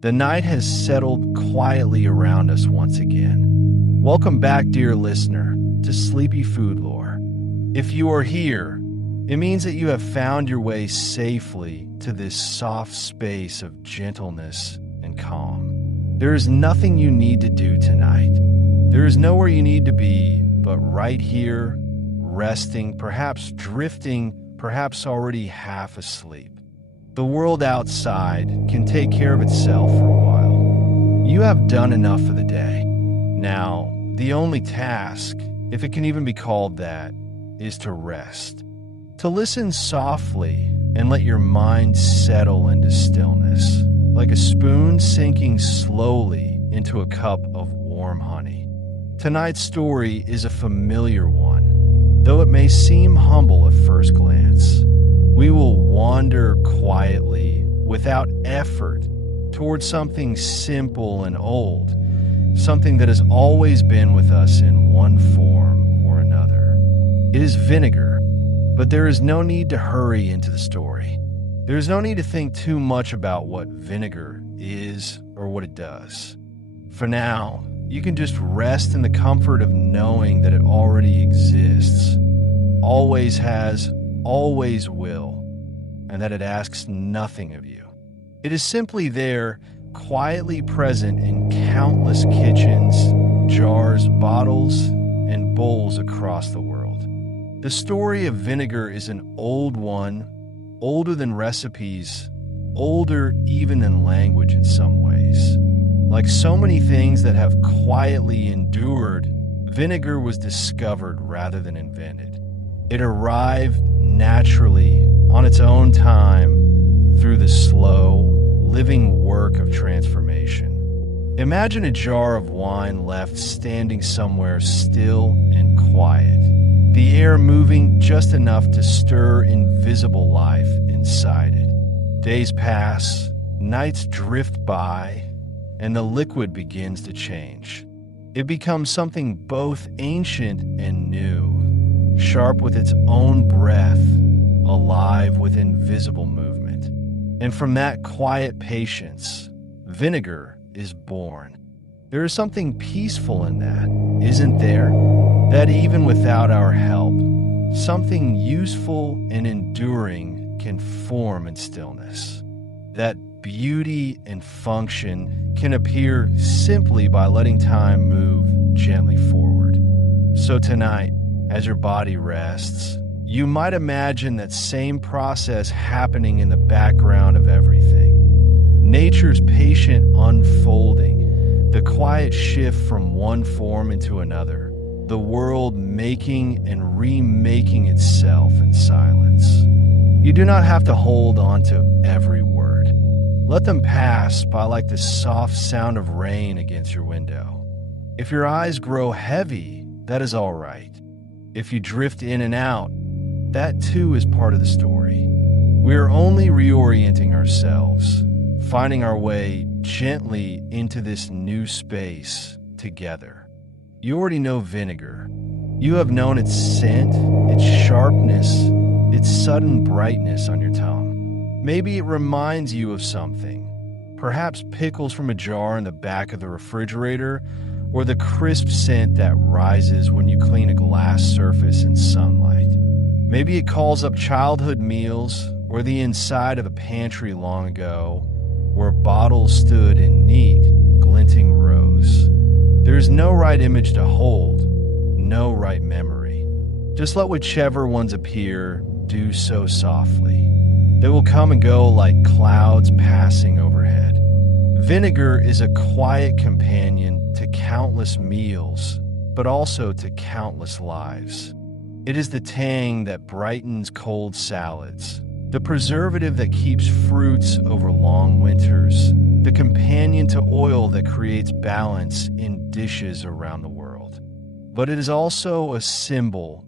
The night has settled quietly around us once again. Welcome back, dear listener, to Sleepy Food Lore. If you are here, it means that you have found your way safely to this soft space of gentleness and calm. There is nothing you need to do tonight. There is nowhere you need to be but right here, resting, perhaps drifting, perhaps already half asleep. The world outside can take care of itself for a while. You have done enough for the day. Now, the only task, if it can even be called that, is to rest. To listen softly and let your mind settle into stillness, like a spoon sinking slowly into a cup of warm honey. Tonight's story is a familiar one, though it may seem humble at first glance. We will wander quietly, without effort, towards something simple and old, something that has always been with us in one form or another. It is vinegar, but there is no need to hurry into the story. There is no need to think too much about what vinegar is or what it does. For now, you can just rest in the comfort of knowing that it already exists, always has, always will, and that it asks nothing of you. It is simply there, quietly present in countless kitchens, jars, bottles, and bowls across the world. The story of vinegar is an old one, older than recipes, older even than language in some ways. Like so many things that have quietly endured, vinegar was discovered rather than invented. It arrived naturally, on its own time, through the slow, living work of transformation. Imagine a jar of wine left standing somewhere still and quiet, the air moving just enough to stir invisible life inside it. Days pass, nights drift by, and the liquid begins to change. It becomes something both ancient and new, sharp with its own breath, alive with invisible movement. And from that quiet patience, vinegar is born. There is something peaceful in that, isn't there? That even without our help, something useful and enduring can form in stillness. That beauty and function can appear simply by letting time move gently forward. So tonight, as your body rests, you might imagine that same process happening in the background of everything. Nature's patient unfolding, the quiet shift from one form into another, the world making and remaking itself in silence. You do not have to hold on to every word. Let them pass by like the soft sound of rain against your window. If your eyes grow heavy, that is all right. If you drift in and out, that too is part of the story. We are only reorienting ourselves, finding our way gently into this new space together. You already know vinegar. You have known its scent, its sharpness, its sudden brightness on your tongue. Maybe it reminds you of something, perhaps pickles from a jar in the back of the refrigerator, or the crisp scent that rises when you clean a glass surface in sunlight. Maybe it calls up childhood meals or the inside of a pantry long ago where bottles stood in neat, glinting rows. There's no right image to hold, no right memory. Just let whichever ones appear do so softly. They will come and go like clouds passing overhead. Vinegar is a quiet companion to countless meals, but also to countless lives. It is the tang that brightens cold salads, the preservative that keeps fruits over long winters, the companion to oil that creates balance in dishes around the world. But it is also a symbol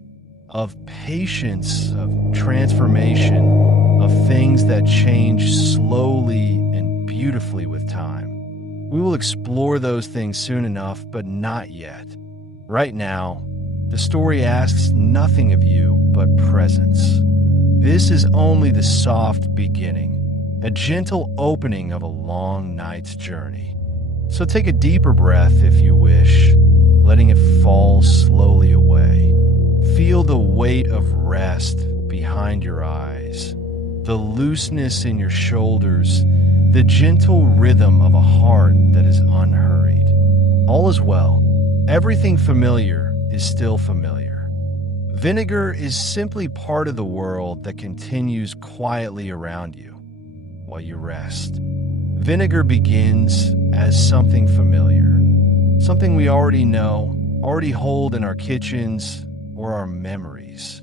of patience, of transformation, of things that change slowly and beautifully with time. We will explore those things soon enough, but not yet. Right now, the story asks nothing of you but presence. This is only the soft beginning. a gentle opening of a long night's journey. So take a deeper breath if you wish, letting it fall slowly away. Feel the weight of rest behind your eyes, the looseness in your shoulders, the gentle rhythm of a heart that is unhurried. All is well. Everything familiar is still familiar. Vinegar is simply part of the world that continues quietly around you while you rest. Vinegar begins as something familiar, something we already know, already hold in our kitchens or our memories.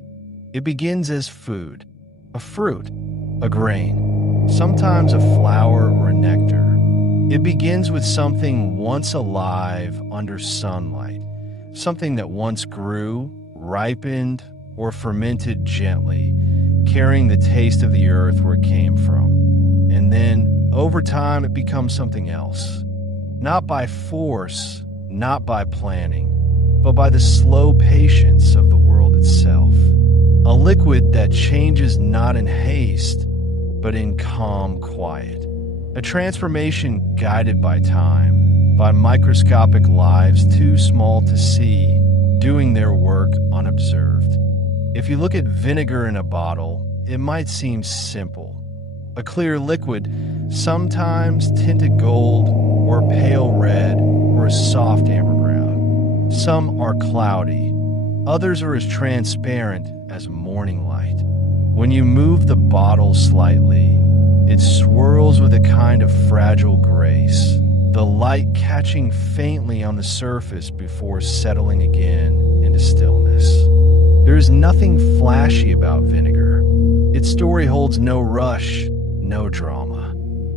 It begins as food, a fruit, a grain, sometimes a flower or a nectar. It begins with something once alive under sunlight, something that once grew, ripened, or fermented gently, carrying the taste of the earth where it came from. And then, over time, it becomes something else. Not by force, not by planning, but by the slow patience of the world itself. A liquid that changes not in haste, but in calm quiet. A transformation guided by time, by microscopic lives too small to see, doing their work unobserved. If you look at vinegar in a bottle, it might seem simple. A clear liquid, sometimes tinted gold, or pale red, or a soft amber brown. Some are cloudy, others are as transparent as morning light. When you move the bottle slightly, it swirls with a kind of fragile grace, the light catching faintly on the surface before settling again into stillness. There is nothing flashy about vinegar. Its story holds no rush, no drama.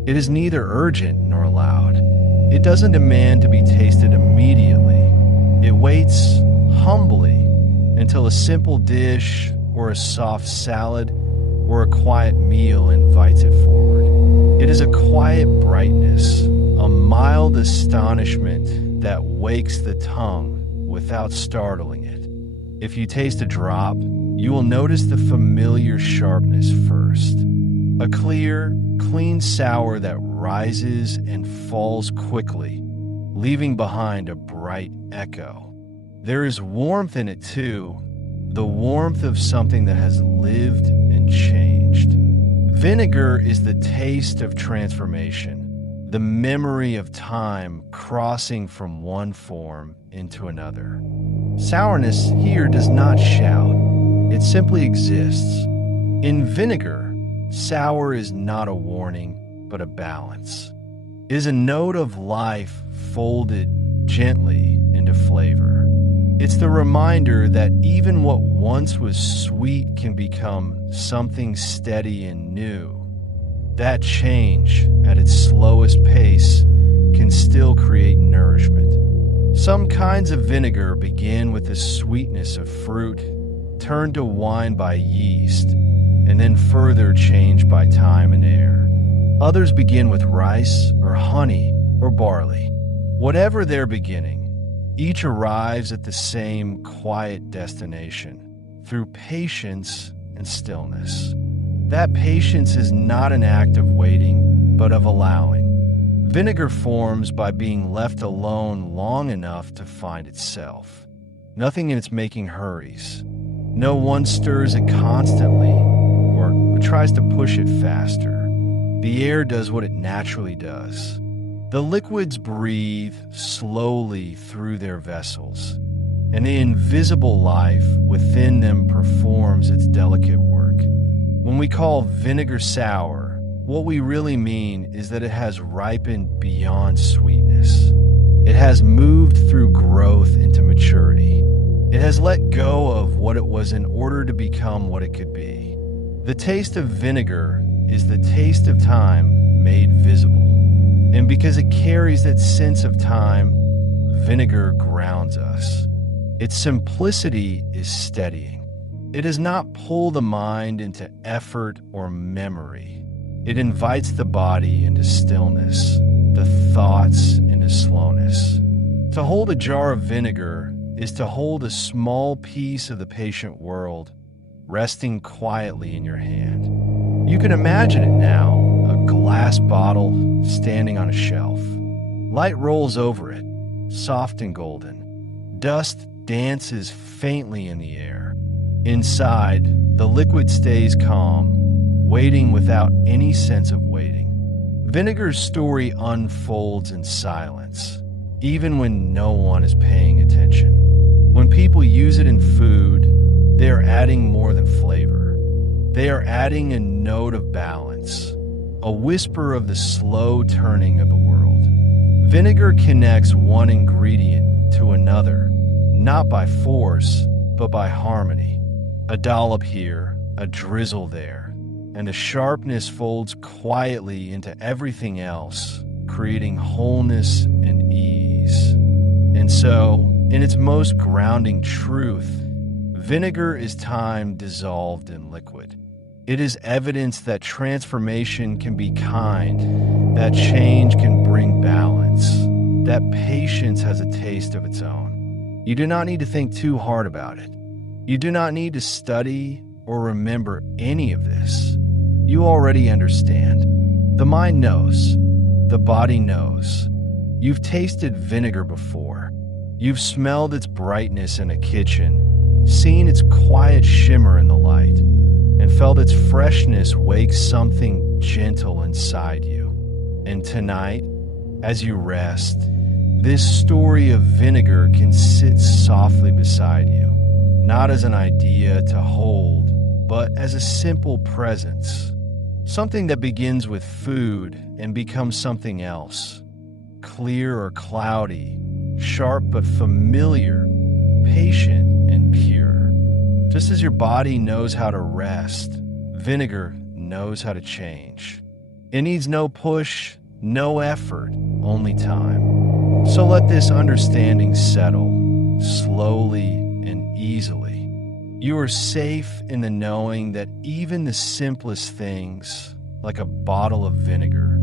It is neither urgent nor loud. It doesn't demand to be tasted immediately. It waits humbly until a simple dish or a soft salad or a quiet meal invites it forward. It is a quiet brightness, a mild astonishment that wakes the tongue without startling it. If you taste a drop, you will notice the familiar sharpness first. A clear, clean sour that rises and falls quickly, leaving behind a bright echo. There is warmth in it too, the warmth of something that has lived and changed. Vinegar is the taste of transformation, the memory of time crossing from one form into another. Sourness here does not shout, it simply exists. In vinegar, sour is not a warning, but a balance. It is a note of life folded gently into flavor. It's the reminder that even what once was sweet can become something steady and new. That change, at its slowest pace, can still create nourishment. Some kinds of vinegar begin with the sweetness of fruit, turn to wine by yeast, and then further changed by time and air. Others begin with rice or honey or barley. Whatever their beginning, each arrives at the same quiet destination, through patience and stillness. That patience is not an act of waiting, but of allowing. Vinegar forms by being left alone long enough to find itself. Nothing in its making hurries. No one stirs it constantly or tries to push it faster. The air does what it naturally does. The liquids breathe slowly through their vessels, and the invisible life within them performs its delicate work. When we call vinegar sour, what we really mean is that it has ripened beyond sweetness. It has moved through growth into maturity. It has let go of what it was in order to become what it could be. The taste of vinegar is the taste of time made visible. And because it carries that sense of time, vinegar grounds us. Its simplicity is steadying. It does not pull the mind into effort or memory. It invites the body into stillness, the thoughts into slowness. To hold a jar of vinegar is to hold a small piece of the patient world resting quietly in your hand. You can imagine it now, a glass bottle standing on a shelf. Light rolls over it, soft and golden. Dust dances faintly in the air. Inside, the liquid stays calm, waiting without any sense of waiting. Vinegar's story unfolds in silence, even when no one is paying attention. When people use it in food, they are adding more than flavor. They are adding a note of balance, a whisper of the slow turning of the world. Vinegar connects one ingredient to another, not by force, but by harmony. A dollop here, a drizzle there, and the sharpness folds quietly into everything else, creating wholeness and ease. And so, in its most grounding truth, vinegar is time dissolved in liquid. It is evidence that transformation can be kind, that change can bring balance, that patience has a taste of its own. You do not need to think too hard about it. You do not need to study or remember any of this. You already understand. The mind knows. The body knows. You've tasted vinegar before. You've smelled its brightness in a kitchen, seen its quiet shimmer in the light, and felt its freshness wake something gentle inside you. And tonight, as you rest, this story of vinegar can sit softly beside you. Not as an idea to hold, but as a simple presence. Something that begins with food and becomes something else. Clear or cloudy, sharp but familiar, patient and pure. Just as your body knows how to rest, vinegar knows how to change. It needs no push, no effort, only time. So let this understanding settle, slowly and easily. You are safe in the knowing that even the simplest things, like a bottle of vinegar,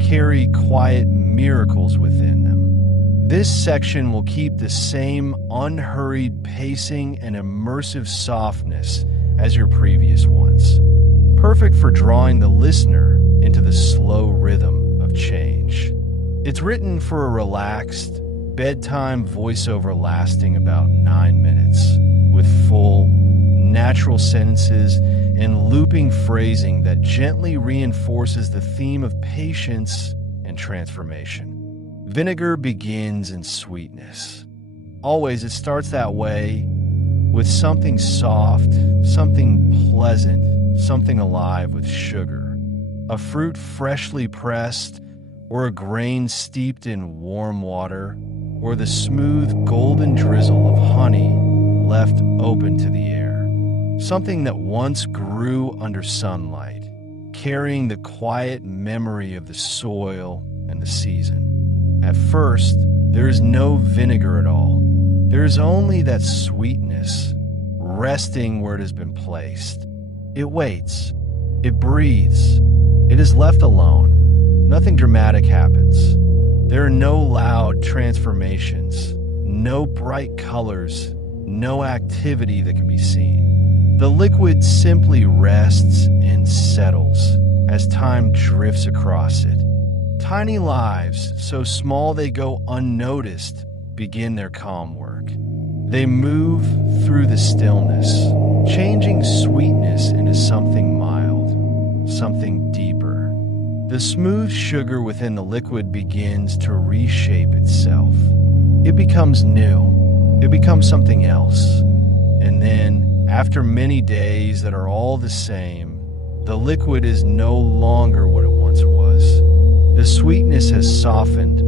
carry quiet miracles within them. This section will keep the same unhurried pacing and immersive softness as your previous ones, perfect for drawing the listener into the slow rhythm of change. It's written for a relaxed, bedtime voiceover lasting about 9 minutes, with full, natural sentences and looping phrasing that gently reinforces the theme of patience and transformation. Vinegar begins in sweetness. Always it starts that way, with something soft, something pleasant, something alive with sugar. A fruit freshly pressed, or a grain steeped in warm water, or the smooth golden drizzle of honey left open to the air. Something that once grew under sunlight, carrying the quiet memory of the soil and the season. At first, there is no vinegar at all. There is only that sweetness, resting where it has been placed. It waits. It breathes. It is left alone. Nothing dramatic happens. There are no loud transformations, no bright colors, no activity that can be seen. The liquid simply rests and settles as time drifts across it. Tiny lives, so small they go unnoticed, begin their calm work. They move through the stillness, changing sweetness into something mild, something deeper. The smooth sugar within the liquid begins to reshape itself. It becomes new. It becomes something else. And then, after many days that are all the same, the liquid is no longer what it once was. The sweetness has softened,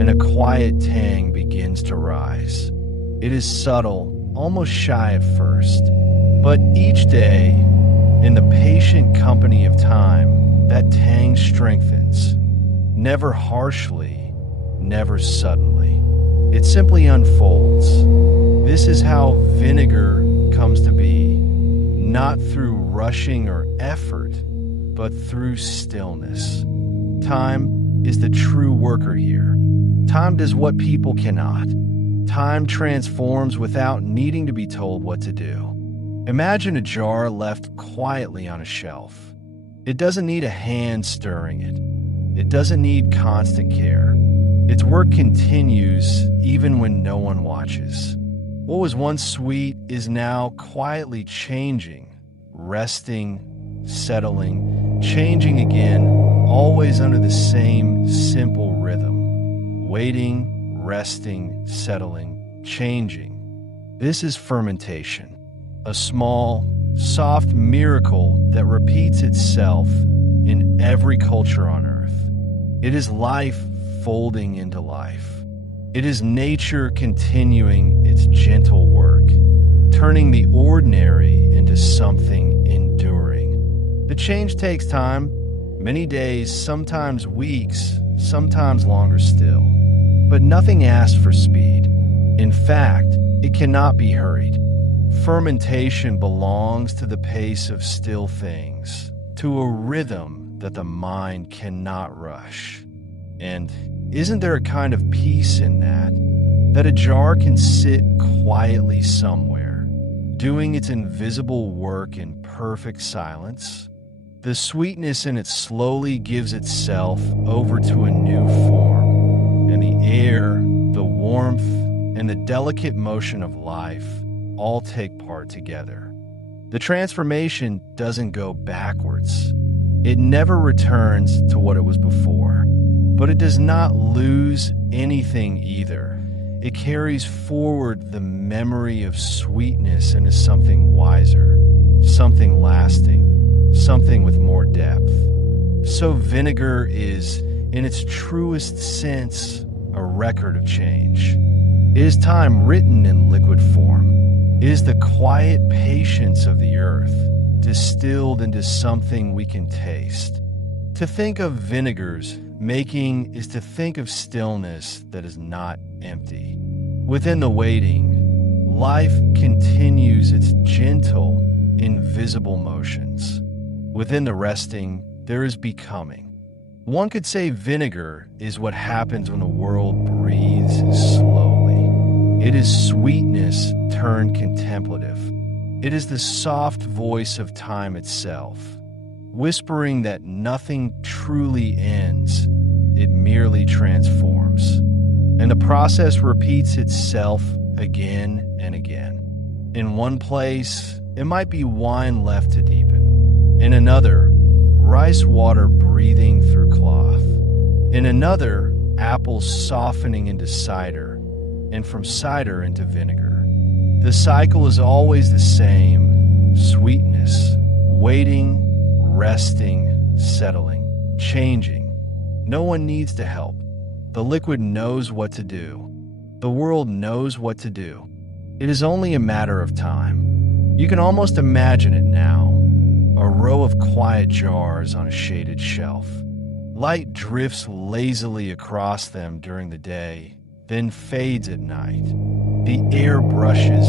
and a quiet tang begins to rise. It is subtle, almost shy at first, but each day, in the patient company of time, that tang strengthens, never harshly, never suddenly. It simply unfolds. This is how vinegar comes to be, not through rushing or effort, but through stillness. Time is the true worker here. Time does what people cannot. Time transforms without needing to be told what to do. Imagine a jar left quietly on a shelf. It doesn't need a hand stirring it. It doesn't need constant care. Its work continues even when no one watches. What was once sweet is now quietly changing, resting, settling, changing again, always under the same simple rhythm. Waiting, resting, settling, changing. This is fermentation, a small, soft miracle that repeats itself in every culture on earth. It is life folding into life. It is nature continuing its gentle work, turning the ordinary into something enduring. The change takes time, many days, sometimes weeks, sometimes longer still. But nothing asks for speed. In fact, it cannot be hurried. Fermentation belongs to the pace of still things, to a rhythm that the mind cannot rush. And isn't there a kind of peace in that? That a jar can sit quietly somewhere, doing its invisible work in perfect silence? The sweetness in it slowly gives itself over to a new form, and the air, the warmth, and the delicate motion of life all take part together. The transformation doesn't go backwards. It never returns to what it was before, but it does not lose anything either. It carries forward the memory of sweetness into something wiser, something lasting, something with more depth. So vinegar is, in its truest sense, a record of change. It is time written in liquid form. It is the quiet patience of the earth, distilled into something we can taste. To think of vinegar's making is to think of stillness that is not empty. Within the waiting, life continues its gentle, invisible motions. Within the resting, there is becoming. One could say vinegar is what happens when the world breathes slowly. It is sweetness turned contemplative. It is the soft voice of time itself, whispering that nothing truly ends, it merely transforms. And the process repeats itself again and again. In one place, it might be wine left to deepen. In another, rice water breathing through cloth. In another, apples softening into cider, and from cider into vinegar. The cycle is always the same: sweetness, waiting, resting, settling, changing. No one needs to help. The liquid knows what to do. The world knows what to do. It is only a matter of time. You can almost imagine it now. A row of quiet jars on a shaded shelf. Light drifts lazily across them during the day, then fades at night. The air brushes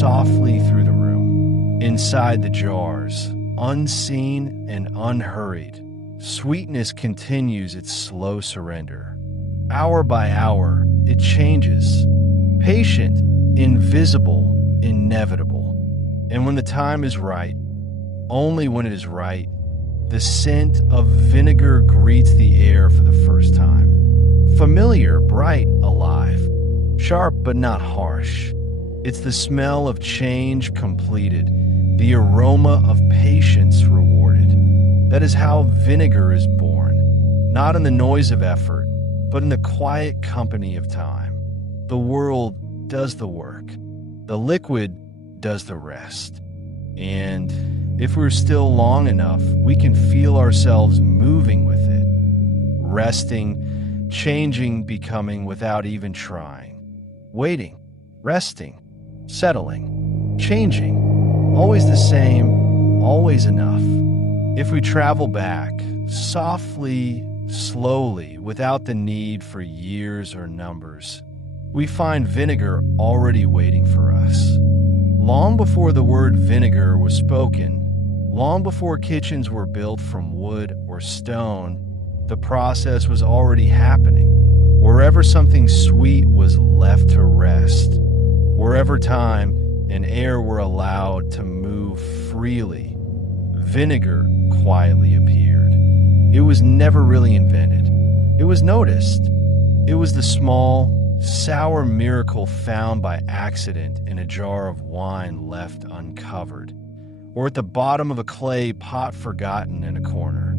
softly through the room. Inside the jars, unseen and unhurried, sweetness continues its slow surrender. Hour by hour, it changes. Patient, invisible, inevitable. And when the time is right, only when it is right, the scent of vinegar greets the air for the first time. Familiar, bright, alive. Sharp but not harsh. It's the smell of change completed, the aroma of patience rewarded. That is how vinegar is born, not in the noise of effort, but in the quiet company of time. The world does the work. The liquid does the rest. And if we're still long enough, we can feel ourselves moving with it, resting, changing, becoming without even trying. Waiting, resting, settling, changing, always the same, always enough. If we travel back, softly, slowly, without the need for years or numbers, we find vinegar already waiting for us. Long before the word vinegar was spoken, long before kitchens were built from wood or stone, the process was already happening. Wherever something sweet was left to rest, wherever time and air were allowed to move freely, vinegar quietly appeared. It was never really invented. It was noticed. It was the small, sour miracle found by accident in a jar of wine left uncovered, or at the bottom of a clay pot forgotten in a corner.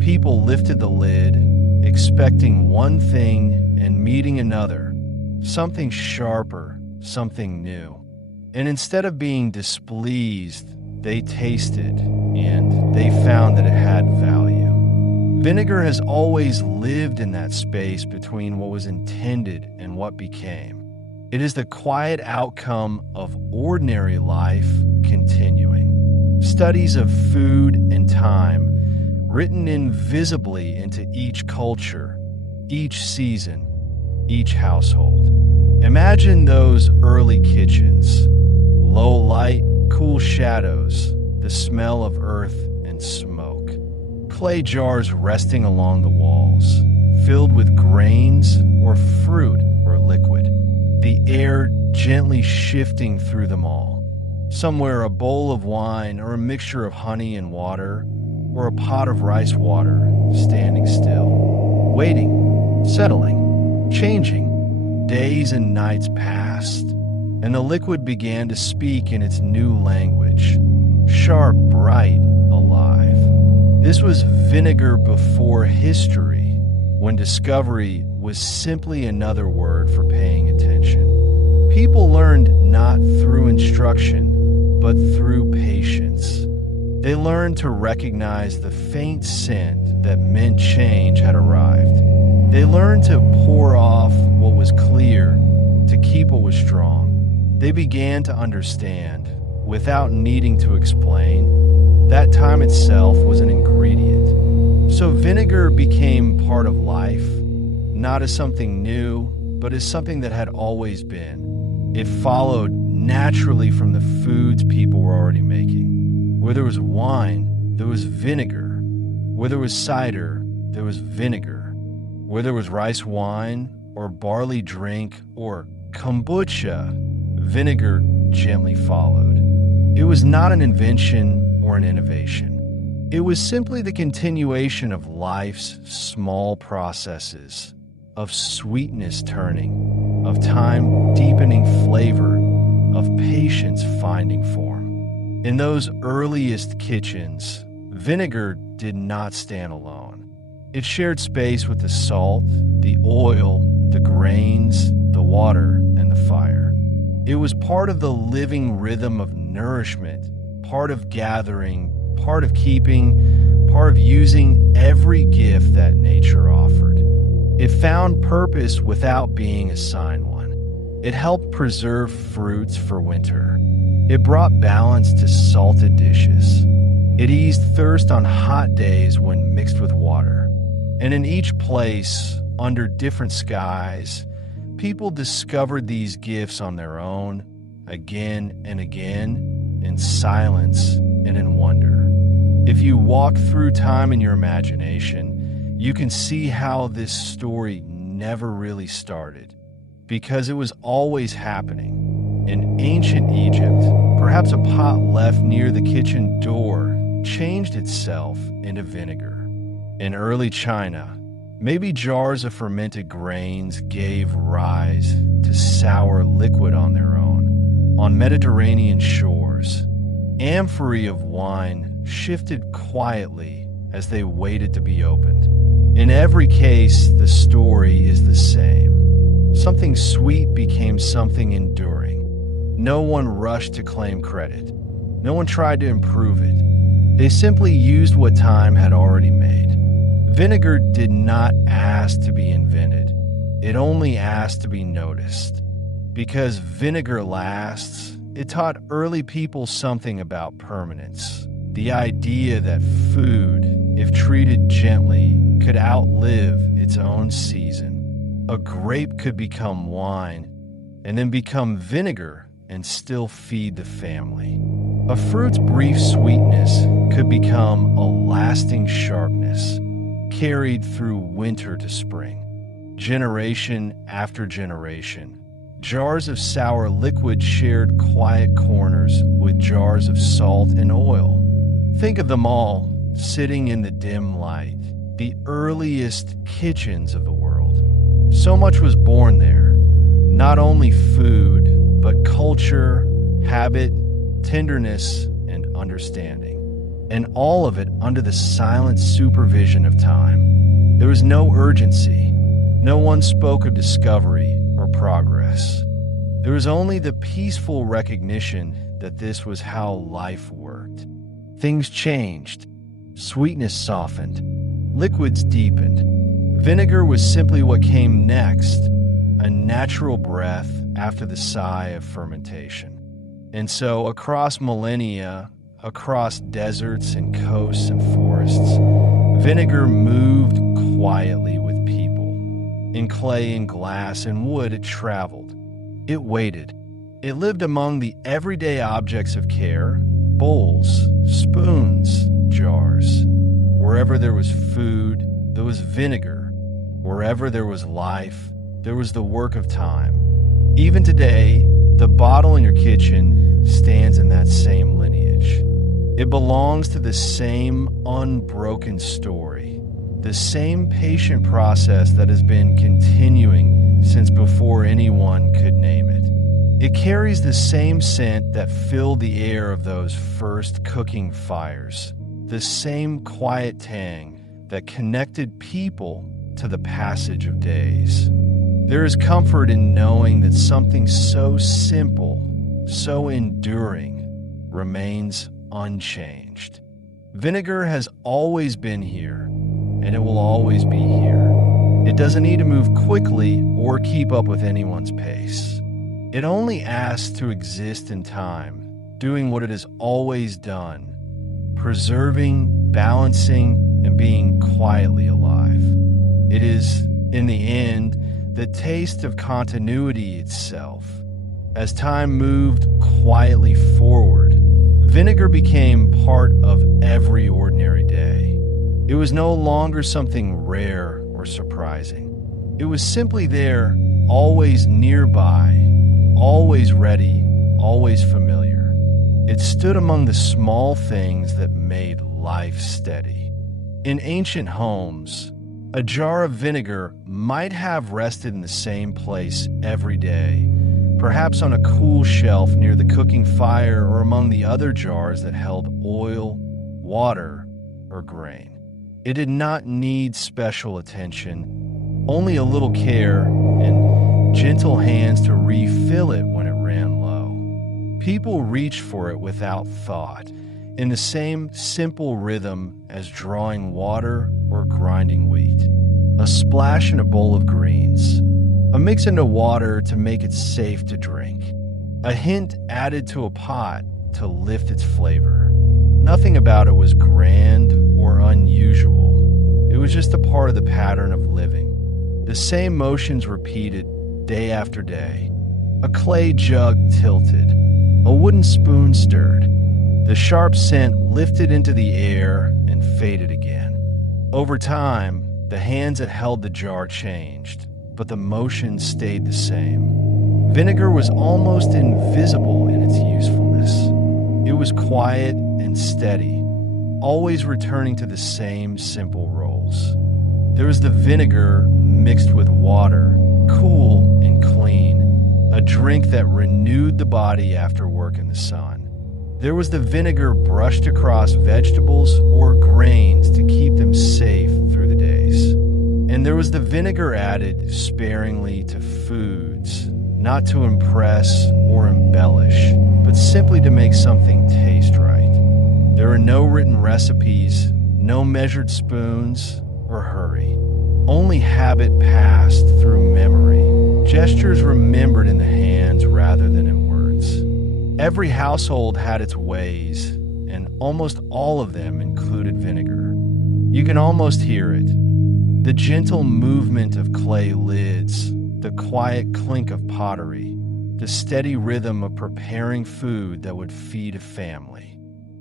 People lifted the lid, expecting one thing and meeting another, something sharper, something new. And instead of being displeased, they tasted, and they found that it had value. Vinegar has always lived in that space between what was intended and what became. It is the quiet outcome of ordinary life continuing. Studies of food and time, written invisibly into each culture, each season, each household. Imagine those early kitchens. Low light, cool shadows, the smell of earth and smoke. Clay jars resting along the walls, filled with grains or fruit or liquid. The air gently shifting through them all. Somewhere a bowl of wine or a mixture of honey and water, or a pot of rice water standing still, waiting, settling, changing. Days and nights passed, and the liquid began to speak in its new language, sharp, bright, alive. This was vinegar before history, when discovery was simply another word for paying attention. People learned not through instruction, but through patience. They learned to recognize the faint scent that meant change had arrived. They learned to pour off what was clear to keep what was strong. They began to understand, without needing to explain, that time itself was an ingredient. So vinegar became part of life, not as something new, but as something that had always been. It followed naturally from the foods people were already making. Where there was wine, there was vinegar. Where there was cider, there was vinegar. Where there was rice wine, or barley drink, or kombucha, vinegar gently followed. It was not an invention or an innovation. It was simply the continuation of life's small processes, of sweetness turning, of time deepening flavor, of patience finding form. In those earliest kitchens, vinegar did not stand alone. It shared space with the salt, the oil, the grains, the water, and the fire. It was part of the living rhythm of nourishment, part of gathering, part of keeping, part of using every gift that nature offered. It found purpose without being assigned one. It helped preserve fruits for winter. It brought balance to salted dishes. It eased thirst on hot days when mixed with water. And in each place, under different skies, people discovered these gifts on their own, again and again, in silence and in wonder. If you walk through time in your imagination, you can see how this story never really started, because it was always happening. In ancient Egypt, perhaps a pot left near the kitchen door changed itself into vinegar. In early China, maybe jars of fermented grains gave rise to sour liquid on their own. On Mediterranean shores, amphorae of wine shifted quietly as they waited to be opened. In every case, the story is the same. Something sweet became something enduring. No one rushed to claim credit. No one tried to improve it. They simply used what time had already made. Vinegar did not ask to be invented. It only asked to be noticed. Because vinegar lasts, it taught early people something about permanence. The idea that food, if treated gently, could outlive its own season. A grape could become wine, and then become vinegar and still feed the family. A fruit's brief sweetness could become a lasting sharpness, carried through winter to spring. Generation after generation, jars of sour liquid shared quiet corners with jars of salt and oil. Think of them all sitting in the dim light, the earliest kitchens of the world. So much was born there, not only food, but culture, habit, tenderness, and understanding. And all of it under the silent supervision of time. There was no urgency. No one spoke of discovery or progress. There was only the peaceful recognition that this was how life worked. Things changed. Sweetness softened. Liquids deepened. Vinegar was simply what came next, a natural breath after the sigh of fermentation. And so, across millennia, across deserts and coasts and forests, vinegar moved quietly with people. In clay and glass and wood it traveled. It waited. It lived among the everyday objects of care, bowls, spoons, jars. Wherever there was food, there was vinegar. Wherever there was life, there was the work of time. Even today, the bottle in your kitchen stands in that same lineage. It belongs to the same unbroken story, the same patient process that has been continuing since before anyone could name it. It carries the same scent that filled the air of those first cooking fires, the same quiet tang that connected people to the passage of days. There is comfort in knowing that something so simple, so enduring, remains unchanged. Vinegar has always been here, and it will always be here. It doesn't need to move quickly or keep up with anyone's pace. It only asks to exist in time, doing what it has always done, preserving, balancing, and being quietly alive. It is, in the end, the taste of continuity itself. As time moved quietly forward, vinegar became part of every ordinary day. It was no longer something rare or surprising. It was simply there, always nearby, always ready, always familiar. It stood among the small things that made life steady. In ancient homes, a jar of vinegar might have rested in the same place every day, perhaps on a cool shelf near the cooking fire or among the other jars that held oil, water, or grain. It did not need special attention, only a little care and gentle hands to refill it when it ran low. People reached for it without thought, in the same simple rhythm as drawing water or grinding wheat. A splash in a bowl of greens, a mix into water to make it safe to drink, a hint added to a pot to lift its flavor. Nothing about it was grand or unusual. It was just a part of the pattern of living. The same motions repeated day after day. A clay jug tilted, a wooden spoon stirred. The sharp scent lifted into the air and faded again. Over time, the hands that held the jar changed, but the motion stayed the same. Vinegar was almost invisible in its usefulness. It was quiet and steady, always returning to the same simple roles. There was the vinegar mixed with water, cool and clean, a drink that renewed the body after work in the sun. There was the vinegar brushed across vegetables or grains to keep them safe through the days. And there was the vinegar added sparingly to foods, not to impress or embellish, but simply to make something taste right. There are no written recipes, no measured spoons or hurry. Only habit passed through memory, gestures remembered in the hands rather than in words. Every household had its ways, and almost all of them included vinegar. You can almost hear it. The gentle movement of clay lids, the quiet clink of pottery, the steady rhythm of preparing food that would feed a family.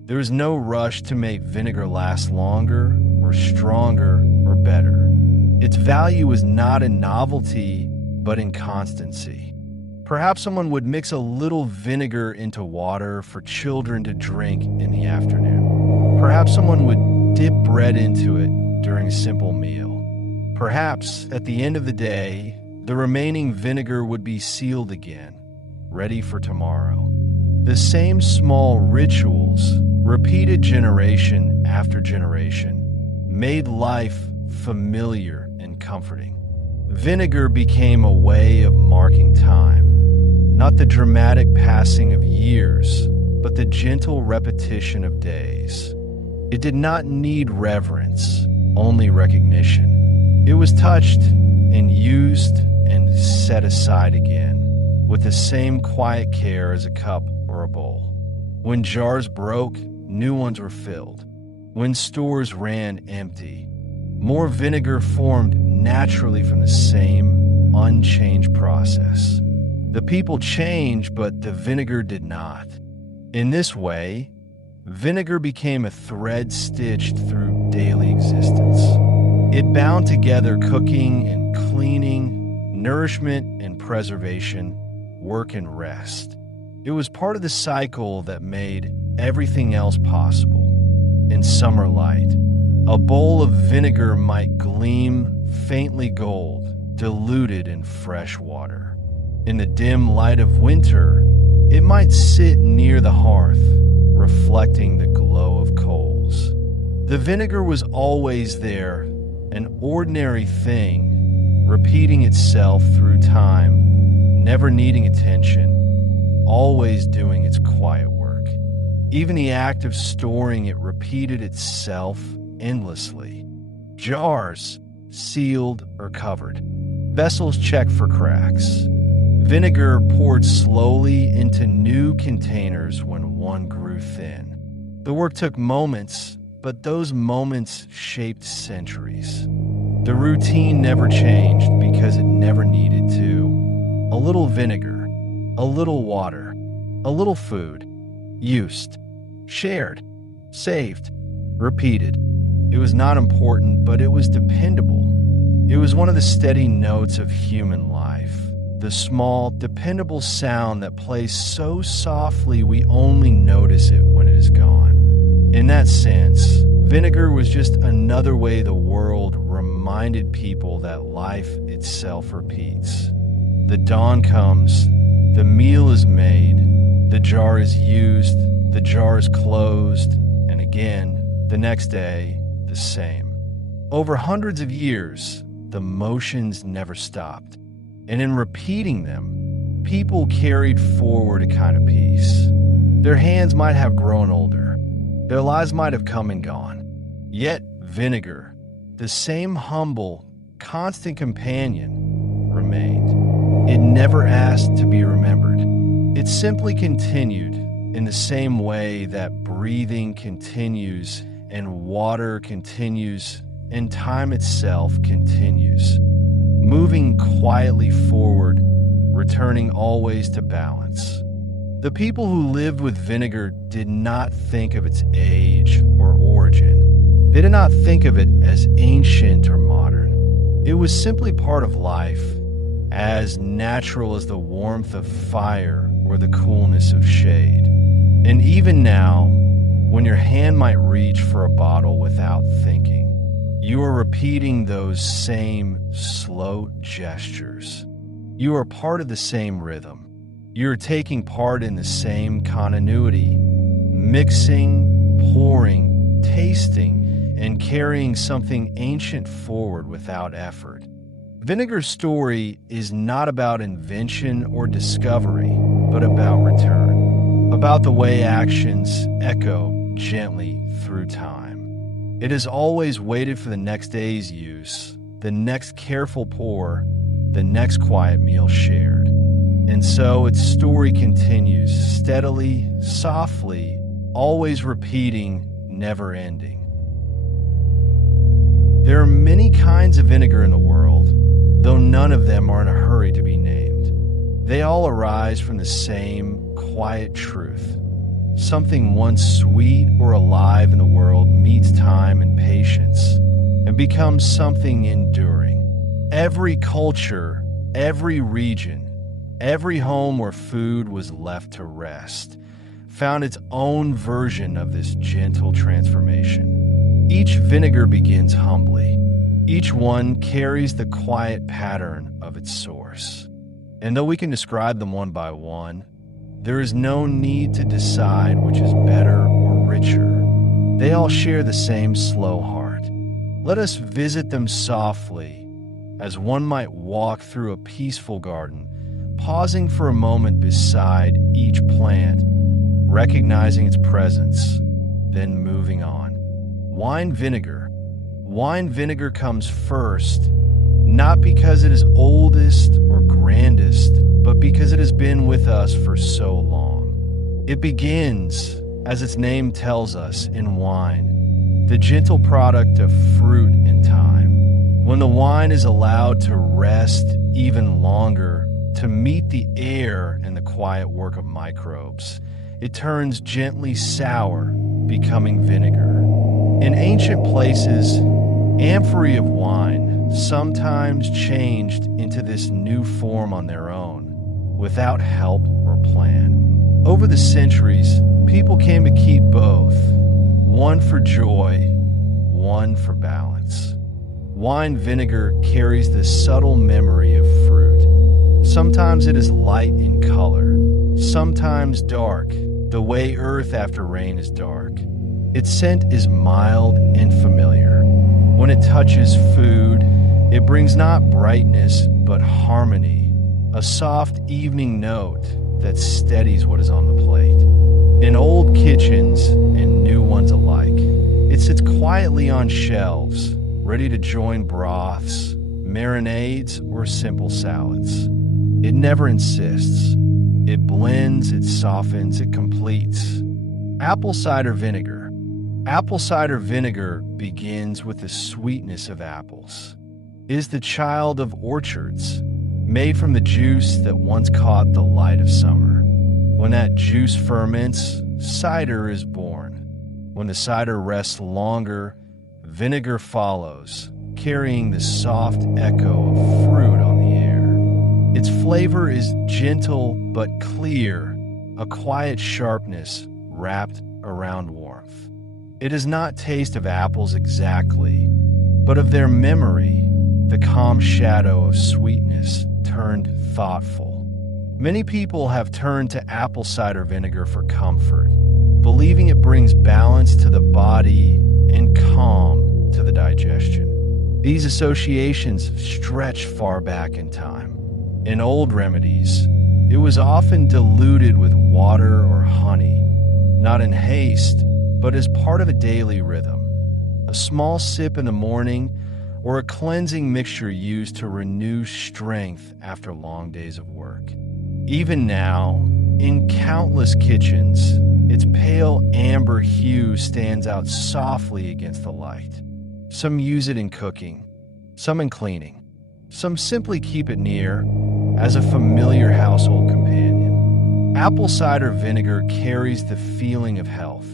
There was no rush to make vinegar last longer or stronger or better. Its value was not in novelty, but in constancy. Perhaps someone would mix a little vinegar into water for children to drink in the afternoon. Perhaps someone would dip bread into it during a simple meal. Perhaps, at the end of the day, the remaining vinegar would be sealed again, ready for tomorrow. The same small rituals, repeated generation after generation, made life familiar and comforting. Vinegar became a way of marking time, not the dramatic passing of years, but the gentle repetition of days. It did not need reverence, only recognition. It was touched and used and set aside again, with the same quiet care as a cup or a bowl. When jars broke, new ones were filled. When stores ran empty, more vinegar formed naturally from the same unchanged process. The people changed, but the vinegar did not. In this way, vinegar became a thread stitched through daily existence. It bound together cooking and cleaning, nourishment and preservation, work and rest. It was part of the cycle that made everything else possible. In summer light, a bowl of vinegar might gleam faintly gold, diluted in fresh water. In the dim light of winter, it might sit near the hearth, reflecting the glow of coals. The vinegar was always there, an ordinary thing, repeating itself through time, never needing attention, always doing its quiet work. Even the act of storing it repeated itself endlessly. Jars, sealed or covered. Vessels checked for cracks. Vinegar poured slowly into new containers when one grew thin. The work took moments, but those moments shaped centuries. The routine never changed because it never needed to. A little vinegar, a little water, a little food, used, shared, saved, repeated. It was not important, but it was dependable. It was one of the steady notes of human life. The small, dependable sound that plays so softly we only notice it when it is gone. In that sense, vinegar was just another way the world reminded people that life itself repeats. The dawn comes, the meal is made, the jar is used, the jar is closed, and again, the next day, the same. Over hundreds of years, the motions never stopped. And in repeating them, people carried forward a kind of peace. Their hands might have grown older. Their lives might have come and gone. Yet vinegar, the same humble, constant companion, remained. It never asked to be remembered. It simply continued in the same way that breathing continues and water continues and time itself continues. Moving quietly forward, returning always to balance. The people who lived with vinegar did not think of its age or origin. They did not think of it as ancient or modern. It was simply part of life, as natural as the warmth of fire or the coolness of shade. And even now, when your hand might reach for a bottle without thinking, you are repeating those same slow gestures. You are part of the same rhythm. You are taking part in the same continuity, mixing, pouring, tasting, and carrying something ancient forward without effort. Vinegar's story is not about invention or discovery, but about return, about the way actions echo gently through time. It has always waited for the next day's use, the next careful pour, the next quiet meal shared. And so its story continues, steadily, softly, always repeating, never ending. There are many kinds of vinegar in the world, though none of them are in a hurry to be named. They all arise from the same quiet truth. Something once sweet or alive in the world meets time and patience and becomes something enduring. Every culture, every region, every home where food was left to rest, found its own version of this gentle transformation. Each vinegar begins humbly. Each one carries the quiet pattern of its source. And though we can describe them one by one, there is no need to decide which is better or richer. They all share the same slow heart. Let us visit them softly, as one might walk through a peaceful garden, pausing for a moment beside each plant, recognizing its presence, then moving on. Wine vinegar. Wine vinegar comes first, not because it is oldest or grandest, but because it has been with us for so long. It begins, as its name tells us, in wine, the gentle product of fruit and time. When the wine is allowed to rest even longer, to meet the air and the quiet work of microbes, it turns gently sour, becoming vinegar. In ancient places, amphorae of wine sometimes changed into this new form on their own, without help or plan. Over the centuries, people came to keep both, one for joy, one for balance. Wine vinegar carries the subtle memory of fruit. Sometimes it is light in color, sometimes dark, the way earth after rain is dark. Its scent is mild and familiar. When it touches food, it brings not brightness, but harmony, a soft evening note that steadies what is on the plate. In old kitchens and new ones alike, it sits quietly on shelves, ready to join broths, marinades, or simple salads. It never insists. It blends, it softens, it completes. Apple cider vinegar. Apple cider vinegar begins with the sweetness of apples. It is the child of orchards, made from the juice that once caught the light of summer. When that juice ferments, cider is born. When the cider rests longer, vinegar follows, carrying the soft echo of fruit on the air. Its flavor is gentle but clear, a quiet sharpness wrapped around warmth. It does not taste of apples exactly, but of their memory, the calm shadow of sweetness turned thoughtful. Many people have turned to apple cider vinegar for comfort, believing it brings balance to the body and calm to the digestion. These associations stretch far back in time. In old remedies, it was often diluted with water or honey, not in haste, but as part of a daily rhythm. A small sip in the morning, or a cleansing mixture used to renew strength after long days of work. Even now, in countless kitchens, its pale amber hue stands out softly against the light. Some use it in cooking, some in cleaning, some simply keep it near as a familiar household companion. Apple cider vinegar carries the feeling of health,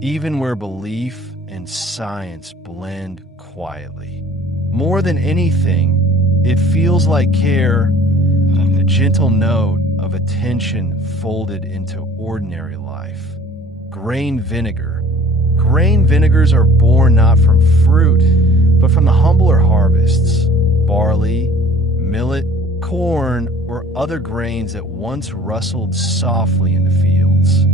even where belief and science blend quietly. More than anything, it feels like care, a gentle note of attention folded into ordinary life. Grain vinegar. Grain vinegars are born not from fruit, but from the humbler harvests, barley, millet, corn, or other grains that once rustled softly in the fields.